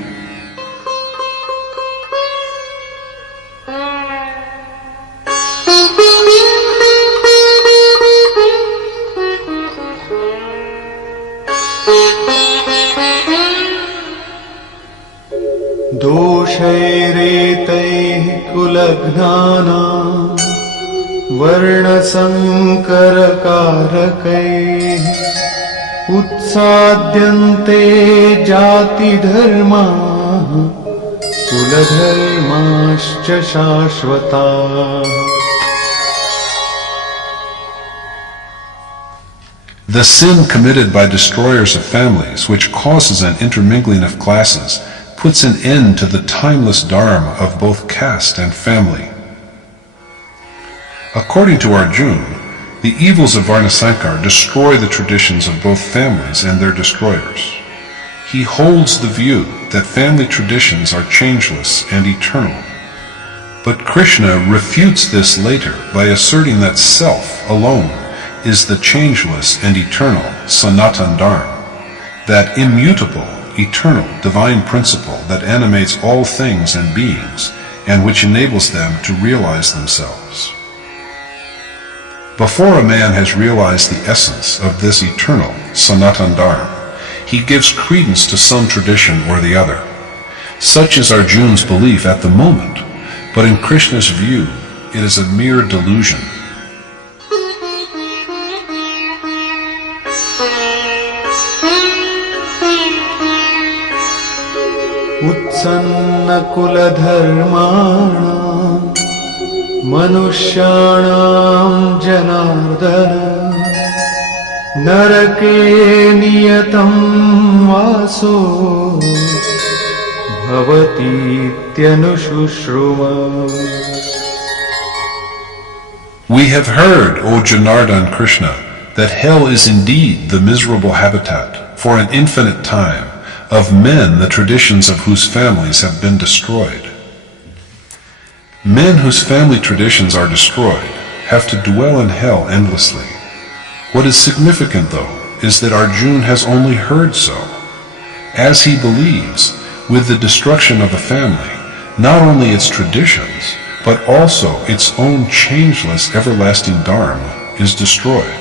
दोषैरेतैः कुलघ्नानां वर्णसङ्करकारकैः उत्साद्यन्ते जातिधर्माः कुलधर्माश्च शाश्वताः. the sin committed by destroyers of families, which causes an intermingling of classes, puts an end to the timeless dharma of both caste and family. According to Arjuna, the evils of Varnasankar destroy the traditions of both families and their destroyers. He holds the view that family traditions are changeless and eternal. But Krishna refutes this later by asserting that self alone is the changeless and eternal Sanatan Dharma, that immutable, eternal, divine principle that animates all things and beings, and which enables them to realize themselves. Before a man has realized the essence of this eternal Sanatan Dharma, he gives credence to some tradition or the other. Such is Arjuna's belief at the moment, but in Krishna's view, it is a mere delusion. उत्सन्नकुलधर्माणां मनुष्याणां जनार्दन नरके नियतं वासो भवतीत्यनुशुश्रुमा. We have heard, O Janardhan Krishna, that hell is indeed the miserable habitat for an infinite time of men the traditions of whose families have been destroyed. Men whose family traditions are destroyed have to dwell in hell endlessly. What is significant, though, is that Arjuna has only heard so. As he believes, with the destruction of a family, not only its traditions, but also its own changeless everlasting Dharma is destroyed.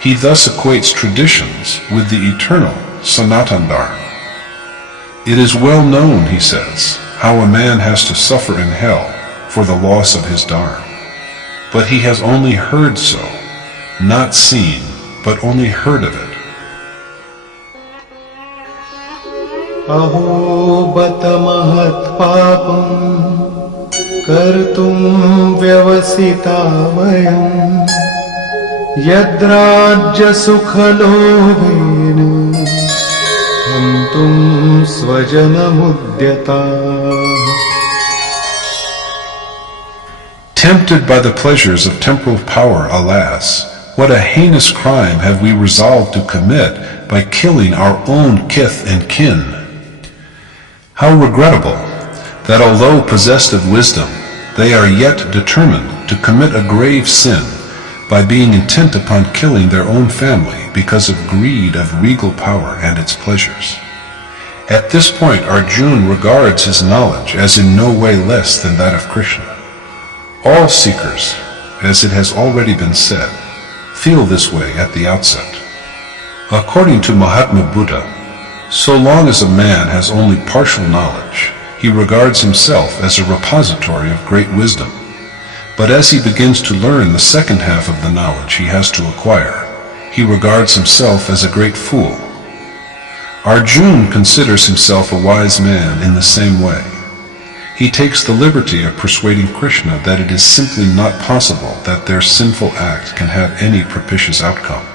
He thus equates traditions with the eternal Sanatan Dharma. It is well known, he says, how a man has to suffer in hell for the loss of his Dharma. But he has only heard so, not seen, but only heard of it. Aho bata mahat papam kartum vyavasita vayam yadrajya sukhalobhena hantum svajanamudyata. Tempted by the pleasures of temporal power, alas, what a heinous crime have we resolved to commit by killing our own kith and kin. How regrettable that although possessed of wisdom, they are yet determined to commit a grave sin by being intent upon killing their own family because of greed of regal power and its pleasures. At this point, Arjuna regards his knowledge as in no way less than that of Krishna. All seekers, as it has already been said, feel this way at the outset. According to Mahatma Buddha, so long as a man has only partial knowledge, he regards himself as a repository of great wisdom. But as he begins to learn the second half of the knowledge he has to acquire, he regards himself as a great fool. Arjuna considers himself a wise man in the same way. He takes the liberty of persuading Krishna that it is simply not possible that their sinful act can have any propitious outcome,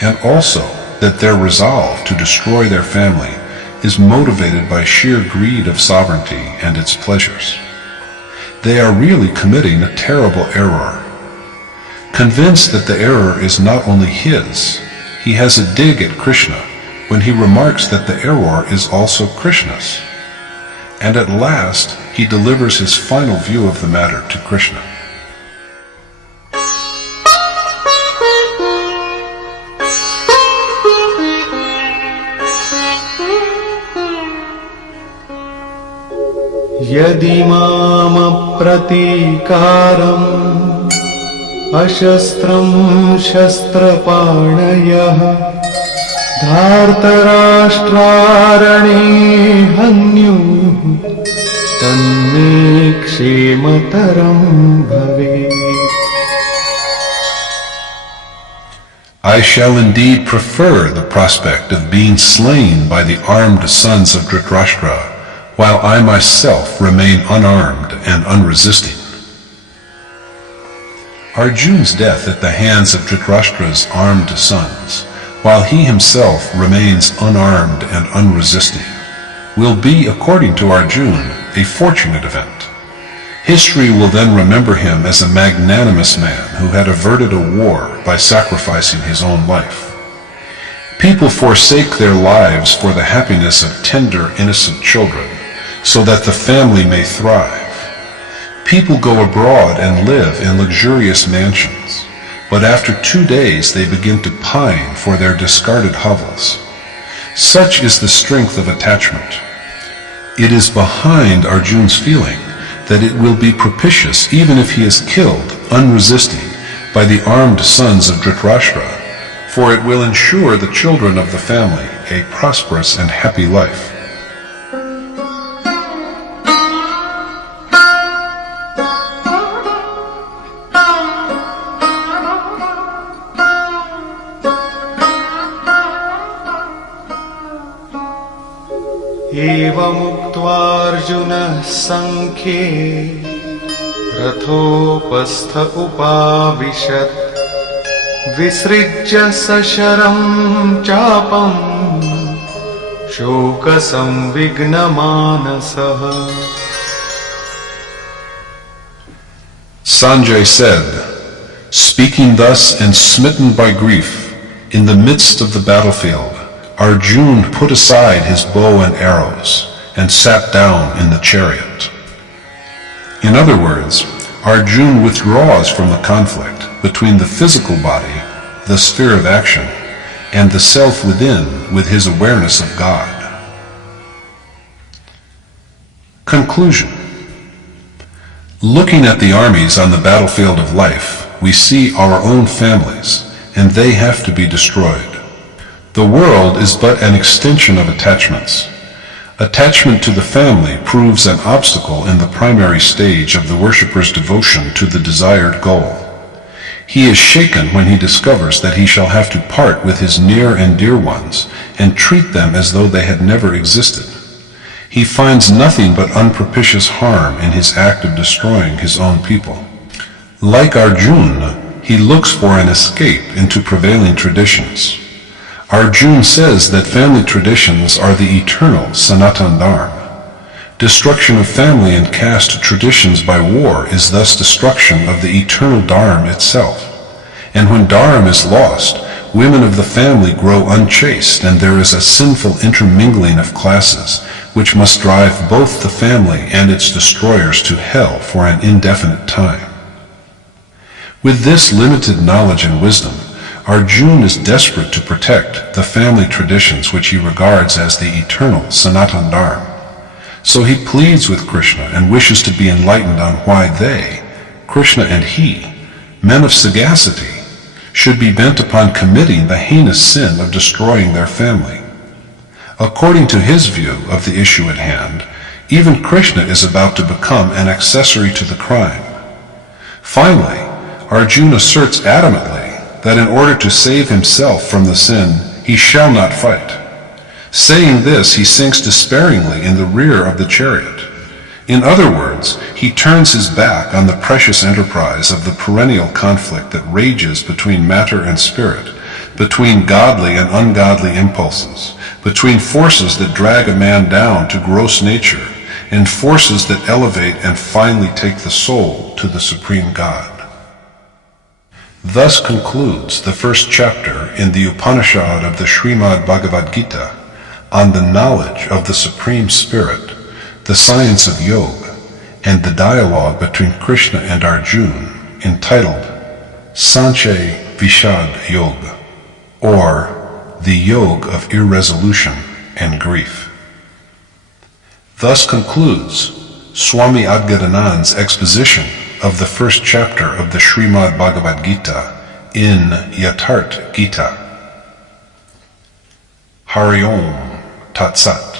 and also that their resolve to destroy their family is motivated by sheer greed of sovereignty and its pleasures. They are really committing a terrible error. Convinced that the error is not only his, he has a dig at Krishna when he remarks that the error is also Krishna's. And at last he delivers his final view of the matter to Krishna. Yadi mama pratikaram ashastram shastrapanayah dhartarashtrarane hanyu tanme kshemataram bhavet. I shall indeed prefer the prospect of being slain by the armed sons of Dhritarashtra, while I myself remain unarmed and unresisting. Arjuna's death at the hands of Dhritarashtra's armed sons, while he himself remains unarmed and unresisting, will be, according to Arjuna, a fortunate event. History will then remember him as a magnanimous man who had averted a war by sacrificing his own life. People forsake their lives for the happiness of tender, innocent children, so that the family may thrive. People go abroad and live in luxurious mansions, but after 2 days they begin to pine for their discarded hovels. Such is the strength of attachment. It is behind Arjuna's feeling that it will be propitious even if he is killed, unresisting, by the armed sons of Dhritarashtra, for it will ensure the children of the family a prosperous and happy life. Evamuktvārjuna saṅkhye rathopastha upavishat visrijya sasharam chapam shoka samvignamanasah. Sanjay said, speaking thus and smitten by grief, in the midst of the battlefield, Arjuna put aside his bow and arrows and sat down in the chariot. In other words, Arjuna withdraws from the conflict between the physical body, the sphere of action, and the self within with his awareness of God. Conclusion. Looking at the armies on the battlefield of life, we see our own families, and they have to be destroyed. The world is but an extension of attachments. Attachment to the family proves an obstacle in the primary stage of the worshipper's devotion to the desired goal. He is shaken when he discovers that he shall have to part with his near and dear ones and treat them as though they had never existed. He finds nothing but unpropitious harm in his act of destroying his own people. Like Arjuna, he looks for an escape into prevailing traditions. Arjuna says that family traditions are the eternal Sanatan Dharma. Destruction of family and caste traditions by war is thus destruction of the eternal Dharma itself. And when Dharma is lost, women of the family grow unchaste, and there is a sinful intermingling of classes, which must drive both the family and its destroyers to hell for an indefinite time. With this limited knowledge and wisdom, Arjuna is desperate to protect the family traditions which he regards as the eternal Sanatan Dharma. So he pleads with Krishna and wishes to be enlightened on why they, Krishna and he, men of sagacity, should be bent upon committing the heinous sin of destroying their family. According to his view of the issue at hand, even Krishna is about to become an accessory to the crime. Finally, Arjuna asserts adamantly that in order to save himself from the sin, he shall not fight. Saying this, he sinks despairingly in the rear of the chariot. In other words, he turns his back on the precious enterprise of the perennial conflict that rages between matter and spirit, between godly and ungodly impulses, between forces that drag a man down to gross nature, and forces that elevate and finally take the soul to the Supreme God. Thus concludes the first chapter in the Upanishad of the Shrimad Bhagavad Gita on the knowledge of the Supreme Spirit, the science of yoga, and the dialogue between Krishna and Arjuna, entitled Sanchaya Vishad Yoga, or the Yoga of Irresolution and Grief. Thus concludes Swami Adgadanand's exposition of the first chapter of the Shrimad Bhagavad Gita in Yatharth Gita. Hari Om Tat Sat.